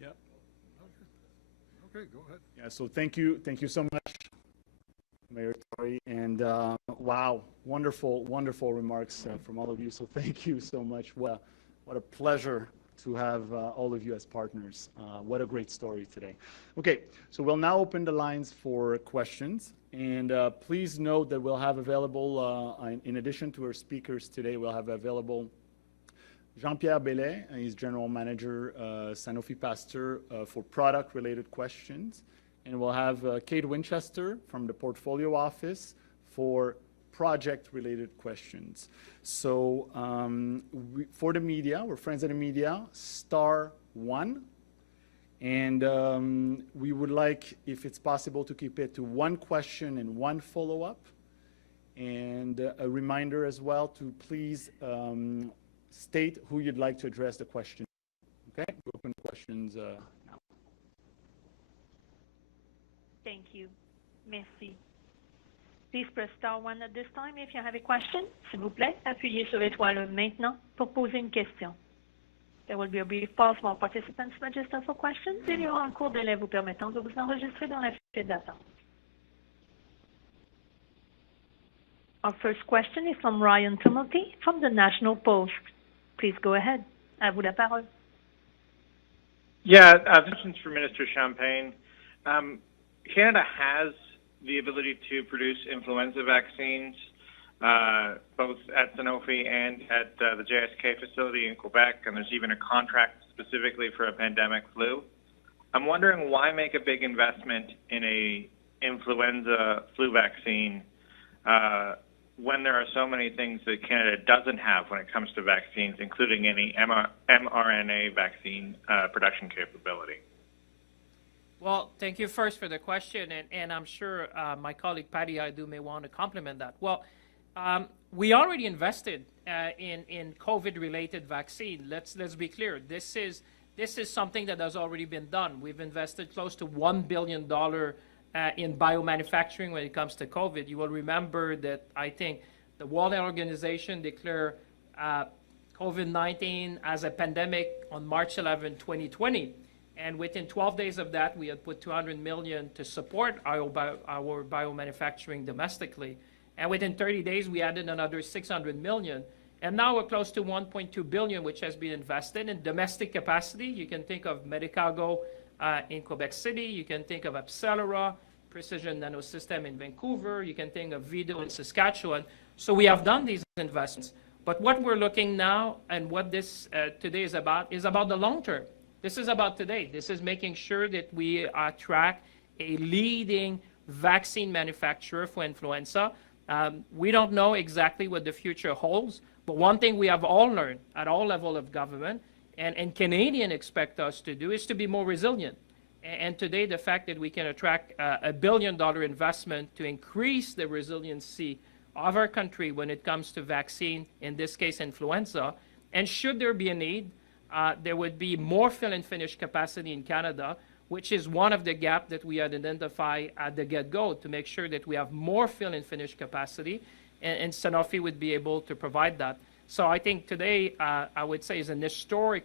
Yep. Okay, go ahead. Yeah, so thank you so much, Mayor Tory, and wow, wonderful remarks from all of you, so thank you so much. What a pleasure to have all of you as partners. What a great story today. Okay, so we'll now open the lines for questions, and please note that we'll have available, in addition to our speakers today, we'll have available Jean-Pierre Bellet, he's General Manager, Sanofi Pasteur, for product-related questions. And we'll have Kate Winchester from the Portfolio Office for project-related questions. So for the media, we're friends of the media, *1. And we would like, if it's possible, to keep it to one question and one follow-up. And a reminder as well to please state who you'd like to address the question. Okay, we open questions now. Thank you. Merci. Please press *1 at this time if you have a question. S'il vous plaît, appuyez sur l'étoile maintenant pour poser une question. There will be a brief pause while participants register for questions. Il y aura un court délai vous permettant de vous enregistrer dans la file d'attente. Our first question is from Ryan Tumulty from the National Post. Please go ahead. À vous la parole. Yeah, questions for Minister Champagne. Canada has the ability to produce influenza vaccines, both at Sanofi and at the JSK facility in Quebec, and there's even a contract specifically for a pandemic flu. I'm wondering why make a big investment in a influenza flu vaccine when there are so many things that Canada doesn't have when it comes to vaccines, including any mRNA vaccine production capability. Well, thank you first for the question, and I'm sure my colleague Patty Hajdu may want to complement that. Well, we already invested in COVID-related vaccine. Let's be clear. This is something that has already been done. We've invested close to $1 billion in biomanufacturing when it comes to COVID. You will remember that I think the World Health Organization declared COVID-19 as a pandemic on March 11, 2020. And within 12 days of that, we had put $200 million to support our biomanufacturing domestically. And within 30 days, we added another $600 million. And now we're close to $1.2 billion, which has been invested in domestic capacity. You can think of Medicago in Quebec City. You can think of Accelera, Precision Nanosystem in Vancouver. You can think of Vido in Saskatchewan. So we have done these investments. But what we're looking now and what this today is about the long term. This is about today. This is making sure that we attract a leading vaccine manufacturer for influenza. We don't know exactly what the future holds, but one thing we have all learned at all levels of government, and Canadians expect us to do, is to be more resilient. And today, the fact that we can attract a $1 billion investment to increase the resiliency of our country when it comes to vaccine, in this case influenza, and should there be a need, there would be more fill and finish capacity in Canada, which is one of the gaps that we had identified at the get-go to make sure that we have more fill and finish capacity, and Sanofi would be able to provide that. So I think today, I would say, is an historic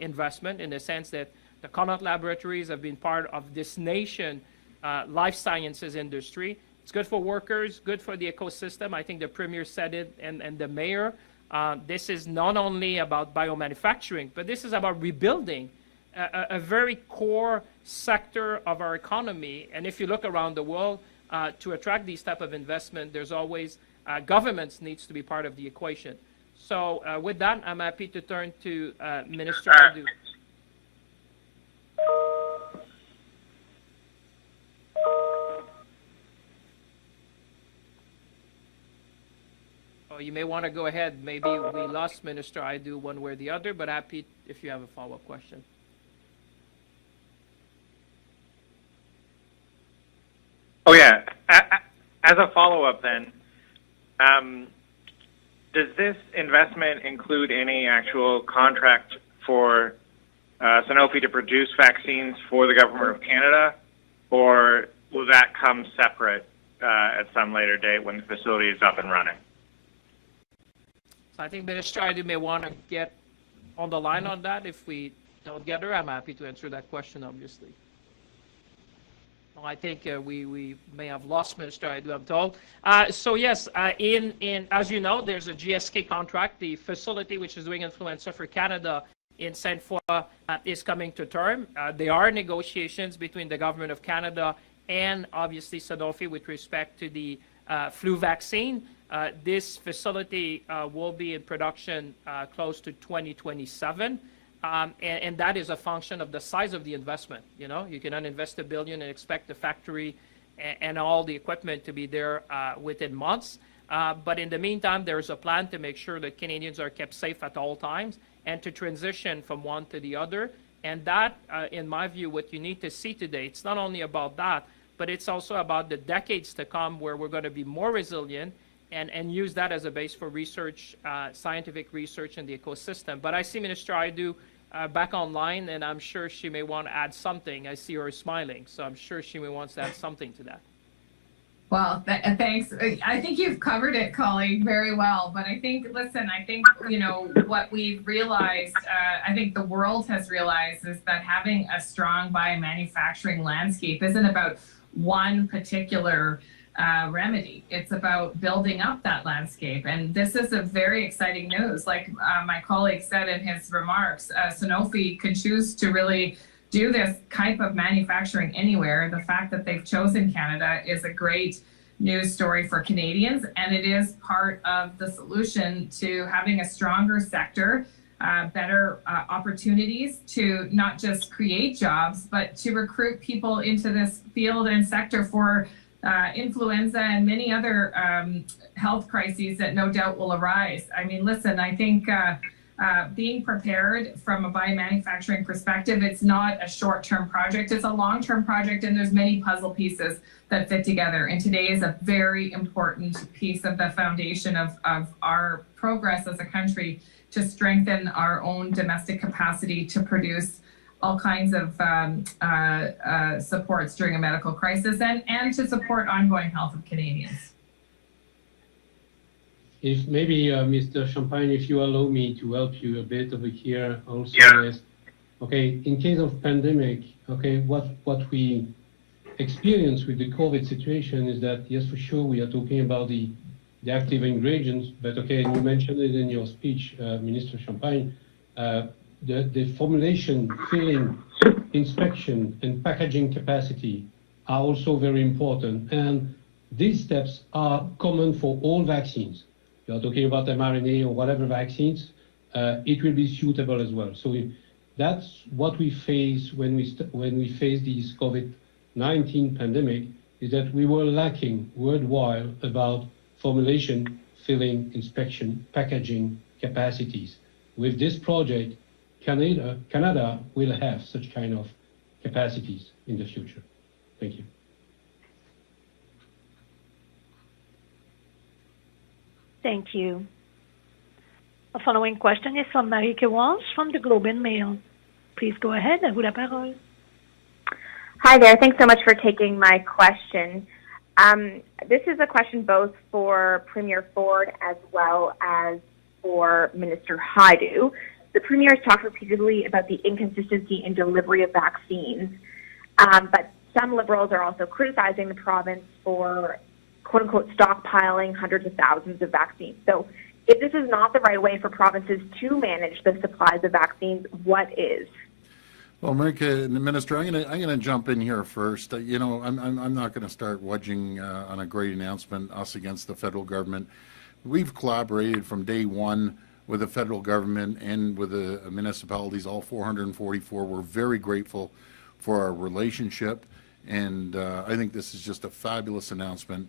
investment in the sense that the Connaught Laboratories have been part of this nation life sciences industry. It's good for workers, good for the ecosystem. I think the Premier said it, and the Mayor. This is not only about biomanufacturing, but this is about rebuilding a very core sector of our economy. And if you look around the world, to attract these type of investment, there's always governments needs to be part of the equation. So with that, I'm happy to turn to Minister Hajdu. So you may want to go ahead. Maybe we lost Minister Hajdu one way or the other, but happy if you have a follow-up question. Oh, yeah. As a follow-up then, does this investment include any actual contract for Sanofi to produce vaccines for the government of Canada, or will that come separate at some later date when the facility is up and running? So I think Minister Hajdu may want to get on the line on that. If we don't get her, I'm happy to answer that question, obviously. I think we may have lost Minister Hajdu, I'm told. So yes, as you know, there's a GSK contract. The facility which is doing influenza for Canada in Sainte-Foy is coming to term. There are negotiations between the government of Canada and obviously Sanofi with respect to the flu vaccine. This facility will be in production close to 2027. And that is a function of the size of the investment. You know, you cannot invest $1 billion and expect the factory and all the equipment to be there within months. But in the meantime, there's a plan to make sure that Canadians are kept safe at all times and to transition from one to the other. And that, in my view, what you need to see today, it's not only about that, but it's also about the decades to come where we're going to be more resilient and use that as a base for research, scientific research in the ecosystem. But I see Minister Hajdu back online, and I'm sure she may want to add something. I see her smiling, so I'm sure she may want to add something to that. Well, thanks. I think you've covered it, colleague, very well. But I think, listen, I think, you know, what we've realized, I think the world has realized is that having a strong biomanufacturing landscape isn't about one particular remedy. It's about building up that landscape. And this is a very exciting news. Like my colleague said in his remarks, Sanofi can choose to really do this type of manufacturing anywhere. The fact that they've chosen Canada is a great news story for Canadians, and it is part of the solution to having a stronger sector, better opportunities to not just create jobs, but to recruit people into this field and sector for influenza and many other health crises that no doubt will arise. I mean, listen, I think being prepared from a biomanufacturing perspective, it's not a short-term project, it's a long-term project, and there's many puzzle pieces that fit together. And today is a very important piece of the foundation of our progress as a country to strengthen our own domestic capacity to produce all kinds of supports during a medical crisis and to support ongoing health of Canadians. If maybe, Mr. Champagne, if you allow me to help you a bit over here also. Yeah. Okay, in case of pandemic, okay, what we experience with the COVID situation is that, yes, for sure, we are talking about the active ingredients, but okay, and you mentioned it in your speech, Minister Champagne, the formulation, filling, inspection, and packaging capacity are also very important. And these steps are common for all vaccines. You are talking about mRNA or whatever vaccines, it will be suitable as well. So that's what we face when we face this COVID-19 pandemic, is that we were lacking worldwide about formulation, filling, inspection, packaging capacities. With this project, Canada will have such kind of capacities in the future. Thank you. Thank you. The following question is from Marieke Walsh from the Globe and Mail. Please go ahead. À vous la parole. Hi there. Thanks so much for taking my question. This is a question both for Premier Ford as well as for Minister Hajdu. The Premier has talked repeatedly about the inconsistency in delivery of vaccines, but some Liberals are also criticizing the province for quote-unquote stockpiling hundreds of thousands of vaccines. So if this is not the right way for provinces to manage the supplies of vaccines, what is? Well, Minister, I'm going to jump in here first. You know, I'm not going to start wedging on a great announcement, us against the federal government. We've collaborated from day one with the federal government and with the municipalities, all 444. We're very grateful for our relationship, and I think this is just a fabulous announcement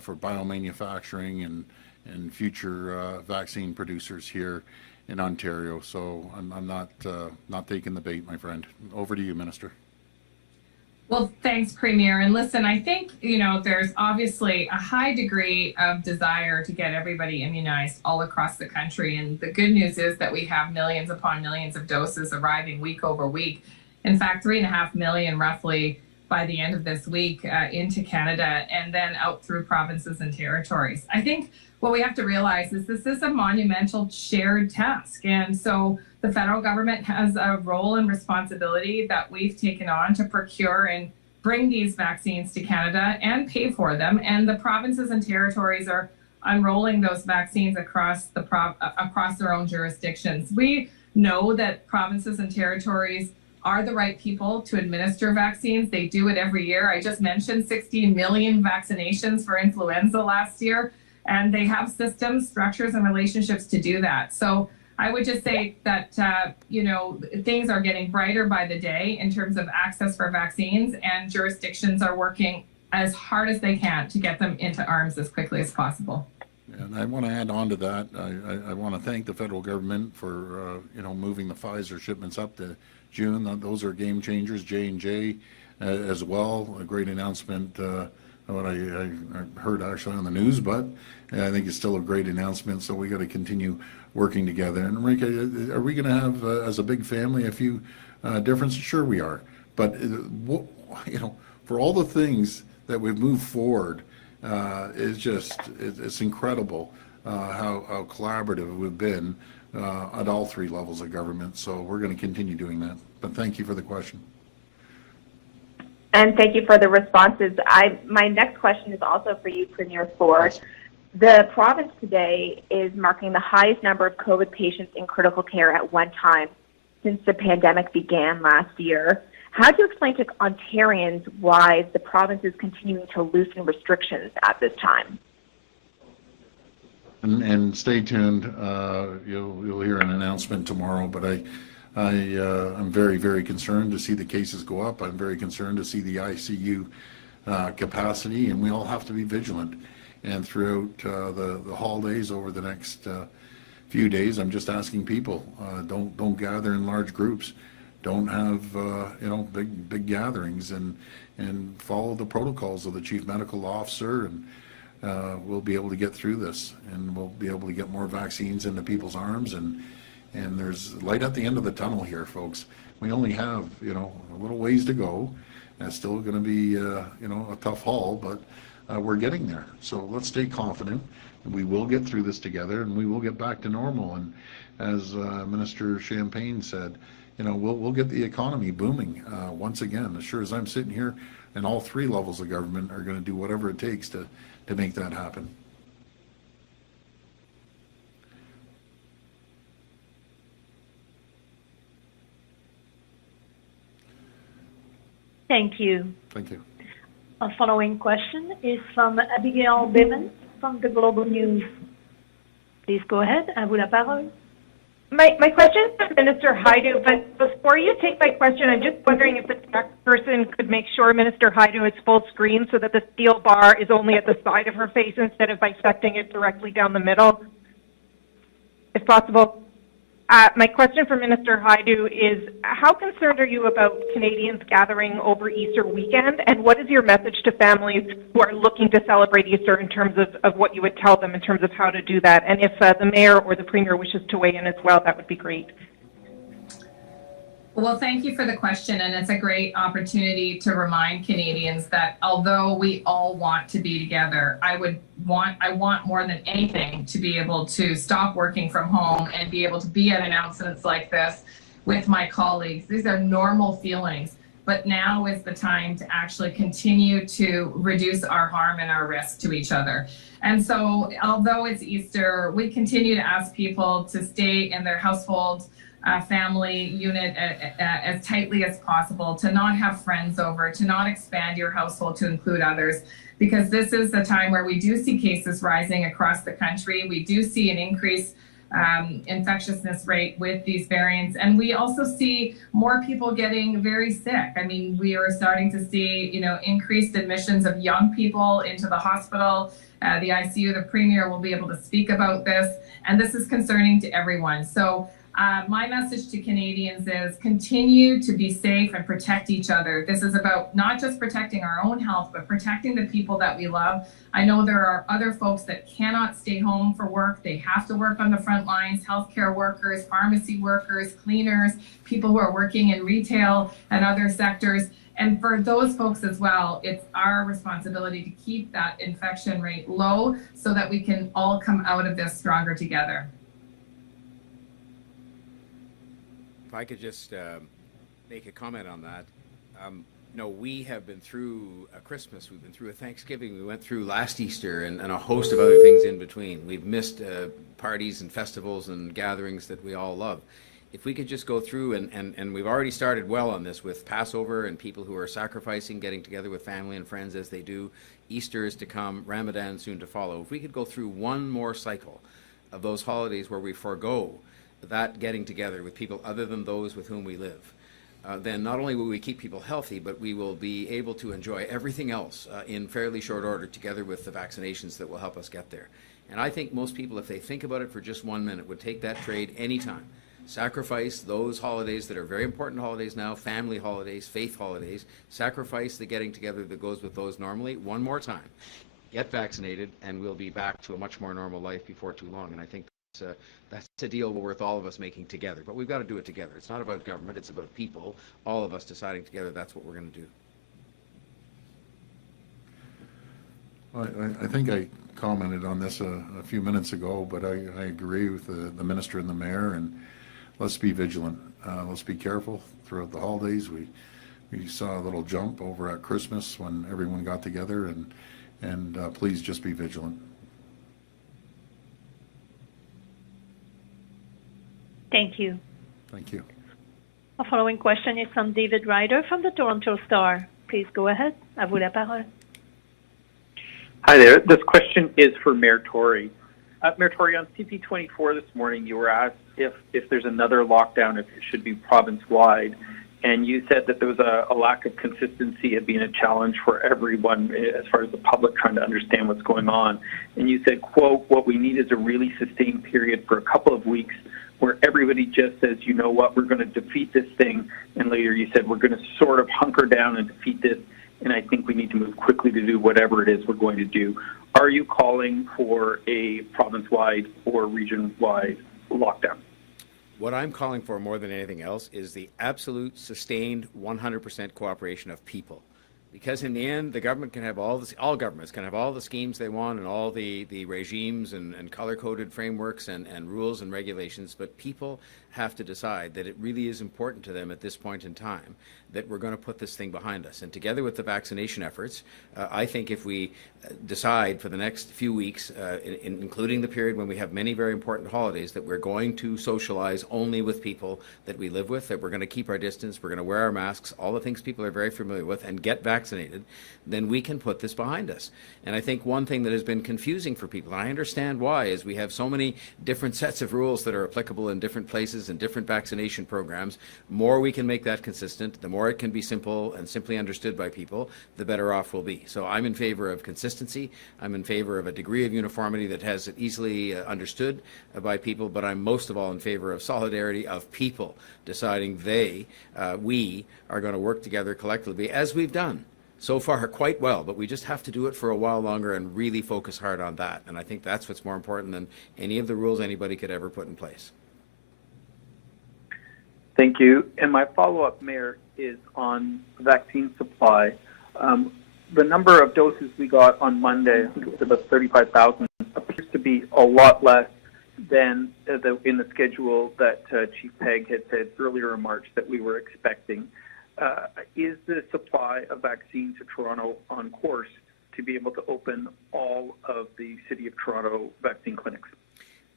for biomanufacturing and future vaccine producers here in Ontario. So I'm not taking the bait, my friend. Over to you, Minister. Well, thanks, Premier. And listen, I think, there's obviously a high degree of desire to get everybody immunized all across the country. And the good news is that we have millions upon millions of doses arriving week over week. In fact, 3.5 million roughly by the end of this week into Canada, and then out through provinces and territories. I think what we have to realize is this is a monumental shared task. And so the federal government has a role and responsibility that we've taken on to procure and bring these vaccines to Canada and pay for them. And the provinces and territories are unrolling those vaccines across their own jurisdictions. We know that provinces and territories are the right people to administer vaccines. They do it every year. I just mentioned 16 million vaccinations for influenza last year, and they have systems, structures, and relationships to do that. So I would just say that, things are getting brighter by the day in terms of access for vaccines, and jurisdictions are working as hard as they can to get them into arms as quickly as possible. And I want to add on to that. I want to thank the federal government for, moving the Pfizer shipments up to June. Those are game changers. J&J as well. A great announcement. What I heard actually on the news, but I think it's still a great announcement. So we got to continue working together. And Marika, are we going to have, as a big family, a few differences? Sure we are. But, for all the things that we've moved forward, it's incredible how collaborative we've been at all three levels of government. So we're going to continue doing that. But thank you for the question. And thank you for the responses. My next question is also for you, Premier Ford. The province today is marking the highest number of COVID patients in critical care at one time since the pandemic began last year. How do you explain to Ontarians why the province is continuing to loosen restrictions at this time? And stay tuned. You'll hear an announcement tomorrow. But I'm very, very concerned to see the cases go up. I'm very concerned to see the ICU capacity, and we all have to be vigilant. And throughout the holidays over the next few days, I'm just asking people, don't gather in large groups. Don't have big gatherings, and follow the protocols of the chief medical officer, and we'll be able to get through this, and we'll be able to get more vaccines into people's arms, and there's light at the end of the tunnel here, folks. We only have a little ways to go. It's still going to be a tough haul, but we're getting there. So let's stay confident. We will get through this together, and we will get back to normal. And as Minister Champagne said, we'll get the economy booming once again. As sure as I'm sitting here, and all three levels of government are going to do whatever it takes to make that happen. Thank you. Thank you. Our following question is from Abigail Bimmons from the Global News. Please go ahead. À vous la parole. My question is for Minister Hajdu, but before you take my question, I'm just wondering if the tech person could make sure Minister Hajdu is full screen so that the steel bar is only at the side of her face instead of bisecting it directly down the middle, if possible. My question for Minister Hajdu is, how concerned are you about Canadians gathering over Easter weekend, and what is your message to families who are looking to celebrate Easter in terms of what you would tell them in terms of how to do that? And if the Mayor or the Premier wishes to weigh in as well, that would be great. Well, thank you for the question, and it's a great opportunity to remind Canadians that although we all want to be together, I want more than anything to be able to stop working from home and be able to be at announcements like this with my colleagues. These are normal feelings, but now is the time to actually continue to reduce our harm and our risk to each other. And so although it's Easter, we continue to ask people to stay in their households, family unit as tightly as possible, to not have friends over, to not expand your household to include others, because this is the time where we do see cases rising across the country. We do see an increase infectiousness rate with these variants. And we also see more people getting very sick. I mean, we are starting to see, increased admissions of young people into the hospital. The ICU, the Premier will be able to speak about this, and this is concerning to everyone. So my message to Canadians is continue to be safe and protect each other. This is about not just protecting our own health, but protecting the people that we love. I know there are other folks that cannot stay home for work. They have to work on the front lines, healthcare workers, pharmacy workers, cleaners, people who are working in retail and other sectors. And for those folks as well, it's our responsibility to keep that infection rate low so that we can all come out of this stronger together. If I could just make a comment on that. We have been through a Christmas, we've been through a Thanksgiving, we went through last Easter and a host of other things in between. We've missed parties and festivals and gatherings that we all love. If we could just go through, and we've already started well on this with Passover and people who are sacrificing, getting together with family and friends as they do. Easter is to come, Ramadan soon to follow. If we could go through one more cycle of those holidays where we forego that getting together with people other than those with whom we live, then not only will we keep people healthy, but we will be able to enjoy everything else in fairly short order together with the vaccinations that will help us get there. And I think most people, if they think about it for just 1 minute, would take that trade anytime. Sacrifice those holidays that are very important holidays now, family holidays, faith holidays, sacrifice the getting together that goes with those normally one more time. Get vaccinated and we'll be back to a much more normal life before too long. And I think that's a deal worth all of us making together. But we've got to do it together. It's not about government, it's about people, all of us deciding together that's what we're going to do. I think I commented on this a few minutes ago, but I agree with the Minister and the Mayor, and let's be vigilant. Let's be careful throughout the holidays. We saw a little jump over at Christmas when everyone got together, and please just be vigilant. Thank you. Thank you. Our following question is from David Ryder from the Toronto Star. Please go ahead. À vous la parole. Hi there. This question is for Mayor Tory. Mayor Tory, on CP24 this morning, you were asked if there's another lockdown, if it should be province-wide, and you said that there was a lack of consistency of being a challenge for everyone as far as the public trying to understand what's going on. And you said, quote, what we need is a really sustained period for a couple of weeks where everybody just says, you know what, we're going to defeat this thing. And later you said, we're going to sort of hunker down and defeat this. And I think we need to move quickly to do whatever it is we're going to do. Are you calling for a province-wide or region-wide lockdown? What I'm calling for more than anything else is the absolute sustained 100% cooperation of people. Because in the end, the government can have all governments can have all the schemes they want and all the regimes and color-coded frameworks and rules and regulations, but people have to decide that it really is important to them at this point in time that we're going to put this thing behind us. And together with the vaccination efforts, I think if we decide for the next few weeks, including the period when we have many very important holidays, that we're going to socialize only with people that we live with, that we're going to keep our distance, we're going to wear our masks, all the things people are very familiar with, and get vaccinated, then we can put this behind us. And I think one thing that has been confusing for people, and I understand why, is we have so many different sets of rules that are applicable in different places and different vaccination programs. More we can make that consistent, the more it can be simple and simply understood by people, the better off we'll be. So I'm in favor of consistency. I'm in favor of a degree of uniformity that has it easily understood by people, but I'm most of all in favor of solidarity of people deciding we are going to work together collectively, as we've done so far quite well, but we just have to do it for a while longer and really focus hard on that. And I think that's what's more important than any of the rules anybody could ever put in place. Thank you. And my follow-up, Mayor, is on vaccine supply. The number of doses we got on Monday, I think it was about 35,000, appears to be a lot less than in the schedule that Chief Pegg had said earlier in March that we were expecting. Is the supply of vaccine to Toronto on course to be able to open all of the City of Toronto vaccine clinics?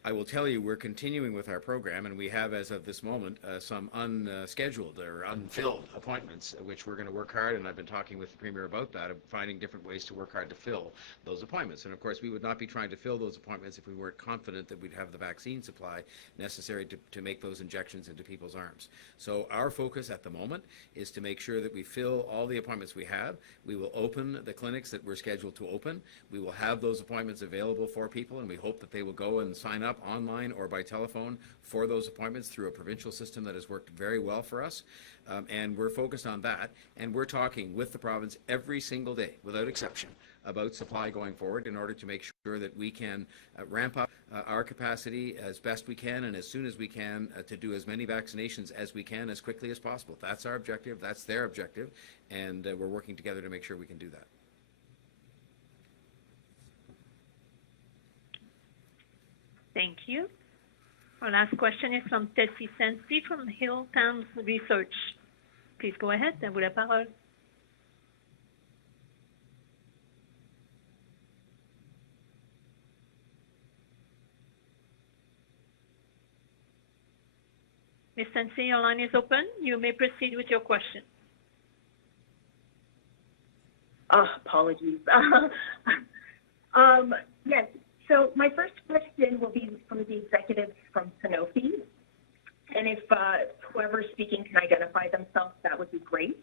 I will tell you we're continuing with our program, and we have, as of this moment, some unscheduled or unfilled appointments, which we're going to work hard, and I've been talking with the Premier about that, of finding different ways to work hard to fill those appointments. And of course, we would not be trying to fill those appointments if we weren't confident that we'd have the vaccine supply necessary to make those injections into people's arms. So our focus at the moment is to make sure that we fill all the appointments we have. We will open the clinics that we're scheduled to open. We will have those appointments available for people, and we hope that they will go and sign up online or by telephone for those appointments through a provincial system that has worked very well for us. And we're focused on that. And we're talking with the province every single day, without exception, about supply going forward in order to make sure that we can ramp up our capacity as best we can and as soon as we can to do as many vaccinations as we can as quickly as possible. That's our objective. That's their objective. And we're working together to make sure we can do that. Thank you. Our last question is from Tessie Sensi from Hill Towns Research. Please go ahead. À vous la parole. Ms. Sensi, your line is open. You may proceed with your question. Apologies. Yes. So my first question will be from the executives from Sanofi. And if whoever's speaking can identify themselves, that would be great.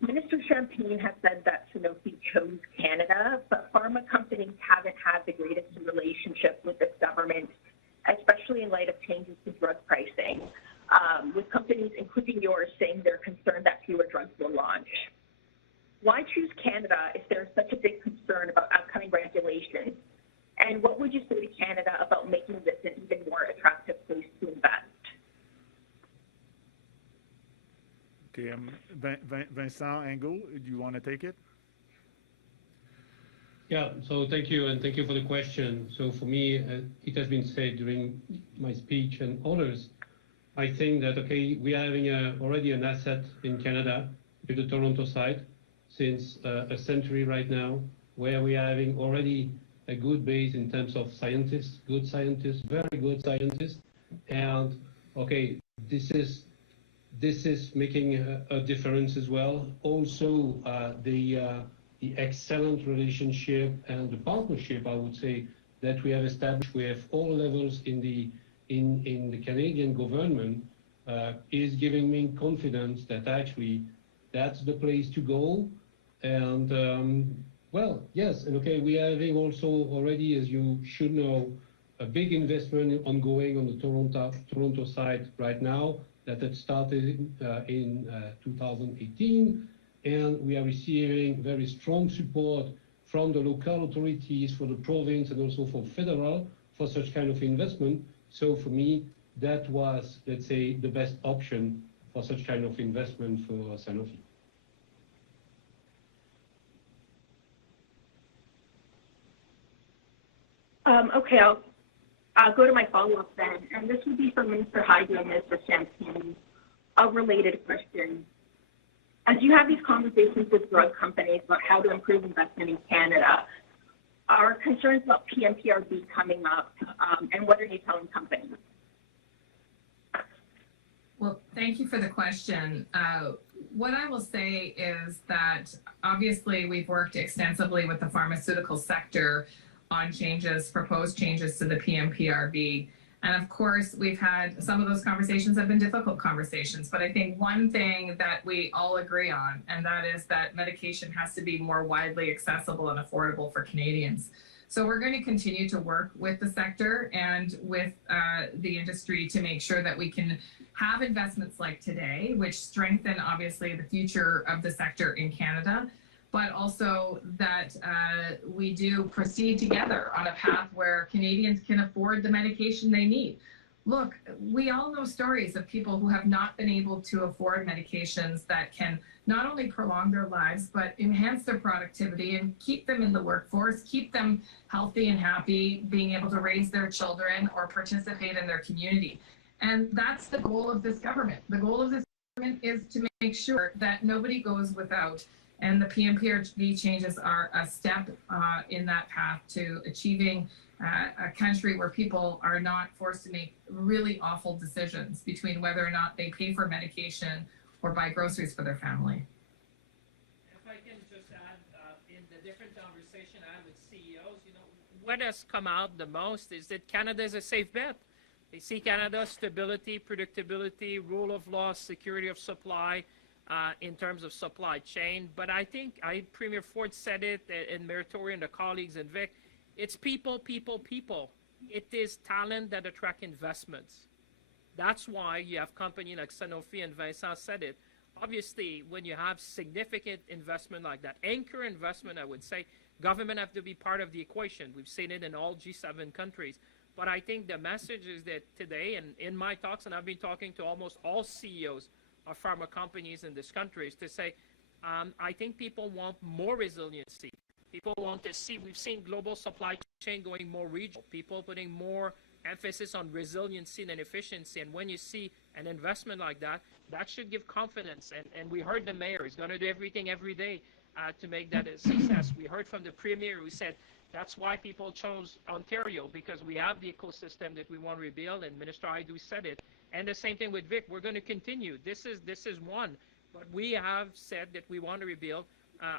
Minister Champagne has said that Sanofi chose Canada, but pharma companies haven't had the greatest relationship with this government, especially in light of changes to drug pricing, with companies, including yours, saying they're concerned that fewer drugs will launch. Why choose Canada if there's such a big concern about upcoming regulations? And what would you say to Canada about making this an even more attractive place to invest? Okay, Vincent Angot, do you want to take it? Yeah, so thank you, and thank you for the question. So for me, it has been said during my speech and others, I think that, okay, we are having already an asset in Canada with the Toronto site since a century right now, where we are having already a good base in terms of scientists, good scientists, very good scientists. And, okay, this is making a difference as well. Also, the excellent relationship and the partnership, I would say, that we have established with all levels in the Canadian government is giving me confidence that actually that's the place to go. And well, yes, and okay, we are having also already, as you should know, a big investment ongoing on the Toronto site right now that had started in 2018. And we are receiving very strong support from the local authorities for the province and also for federal for such kind of investment. So for me, that was, let's say, the best option for such kind of investment for Sanofi. Okay, I'll go to my follow-up then. And this would be for Minister Hajdu and Minister Champagne, a related question. As you have these conversations with drug companies about how to improve investment in Canada, are concerns about PMPRB coming up, and what are you telling companies? Well, thank you for the question. What I will say is that obviously we've worked extensively with the pharmaceutical sector on proposed changes to the PMPRB. And of course, we've had some of those conversations have been difficult conversations, but I think one thing that we all agree on, and that is that medication has to be more widely accessible and affordable for Canadians. So we're going to continue to work with the sector and with the industry to make sure that we can have investments like today, which strengthen obviously the future of the sector in Canada, but also that we do proceed together on a path where Canadians can afford the medication they need. Look, we all know stories of people who have not been able to afford medications that can not only prolong their lives, but enhance their productivity and keep them in the workforce, keep them healthy and happy, being able to raise their children or participate in their community. And that's the goal of this government. The goal of this government is to make sure that nobody goes without. And the PMPRB changes are a step in that path to achieving a country where people are not forced to make really awful decisions between whether or not they pay for medication or buy groceries for their family. If I can just add, in the different conversation I had with CEOs, what has come out the most is that Canada is a safe bet. They see Canada stability, predictability, rule of law, security of supply in terms of supply chain. But I think Premier Ford said it, and Mayor Tory and the colleagues and Vic, it's people, people, people. It is talent that attract investments. That's why you have companies like Sanofi, and Vincent said it. Obviously, when you have significant investment like that, anchor investment, I would say, government have to be part of the equation. We've seen it in all G7 countries. But I think the message is that today, and in my talks, and I've been talking to almost all CEOs of pharma companies in this country, is to say, I think people want more resiliency. People want to see, we've seen global supply chain going more regional, people putting more emphasis on resiliency and efficiency. And when you see an investment like that, that should give confidence. And we heard the mayor is going to do everything every day to make that a success. We heard from the premier who said that's why people chose Ontario, because we have the ecosystem that we want to rebuild, and Minister Hajdu said it. And the same thing with Vic. We're going to continue. This is one. But we have said that we want to rebuild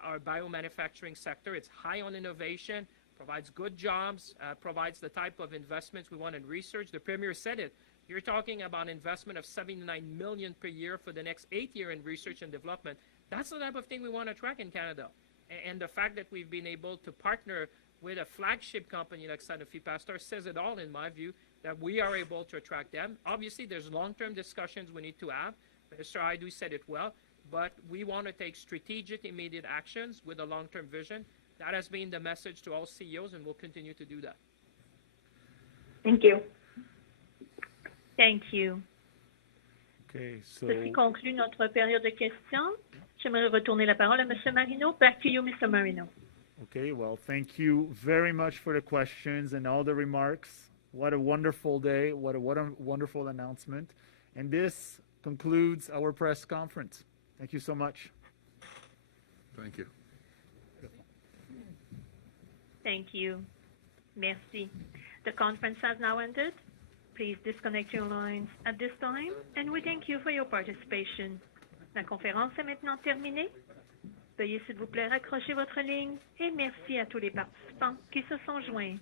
our biomanufacturing sector. It's high on innovation, provides good jobs, provides the type of investments we want in research. The premier said it. You're talking about investment of $79 million per year for the next 8 years in research and development. That's the type of thing we want to track in Canada. And the fact that we've been able to partner with a flagship company like Sanofi Pasteur says it all, in my view, that we are able to attract them. Obviously, there's long-term discussions we need to have. Mr. Hajdu said it well, but we want to take strategic, immediate actions with a long-term vision. That has been the message to all CEOs, and we'll continue to do that. Thank you. Thank you. Okay, so Ceci conclut notre période de questions. J'aimerais retourner la parole à M. Marino. Back to you, Mr. Marino. okay, well, thank you very much for the questions and all the remarks. What a wonderful day. What a wonderful announcement. And this concludes our press conference. Thank you so much. Thank you. Thank you. Merci. The conference has now ended. Please disconnect your lines at this time, and we thank you for your participation. La conférence est maintenant terminée. Veuillez s'il vous plaît raccrocher votre ligne et merci à tous les participants qui se sont joints.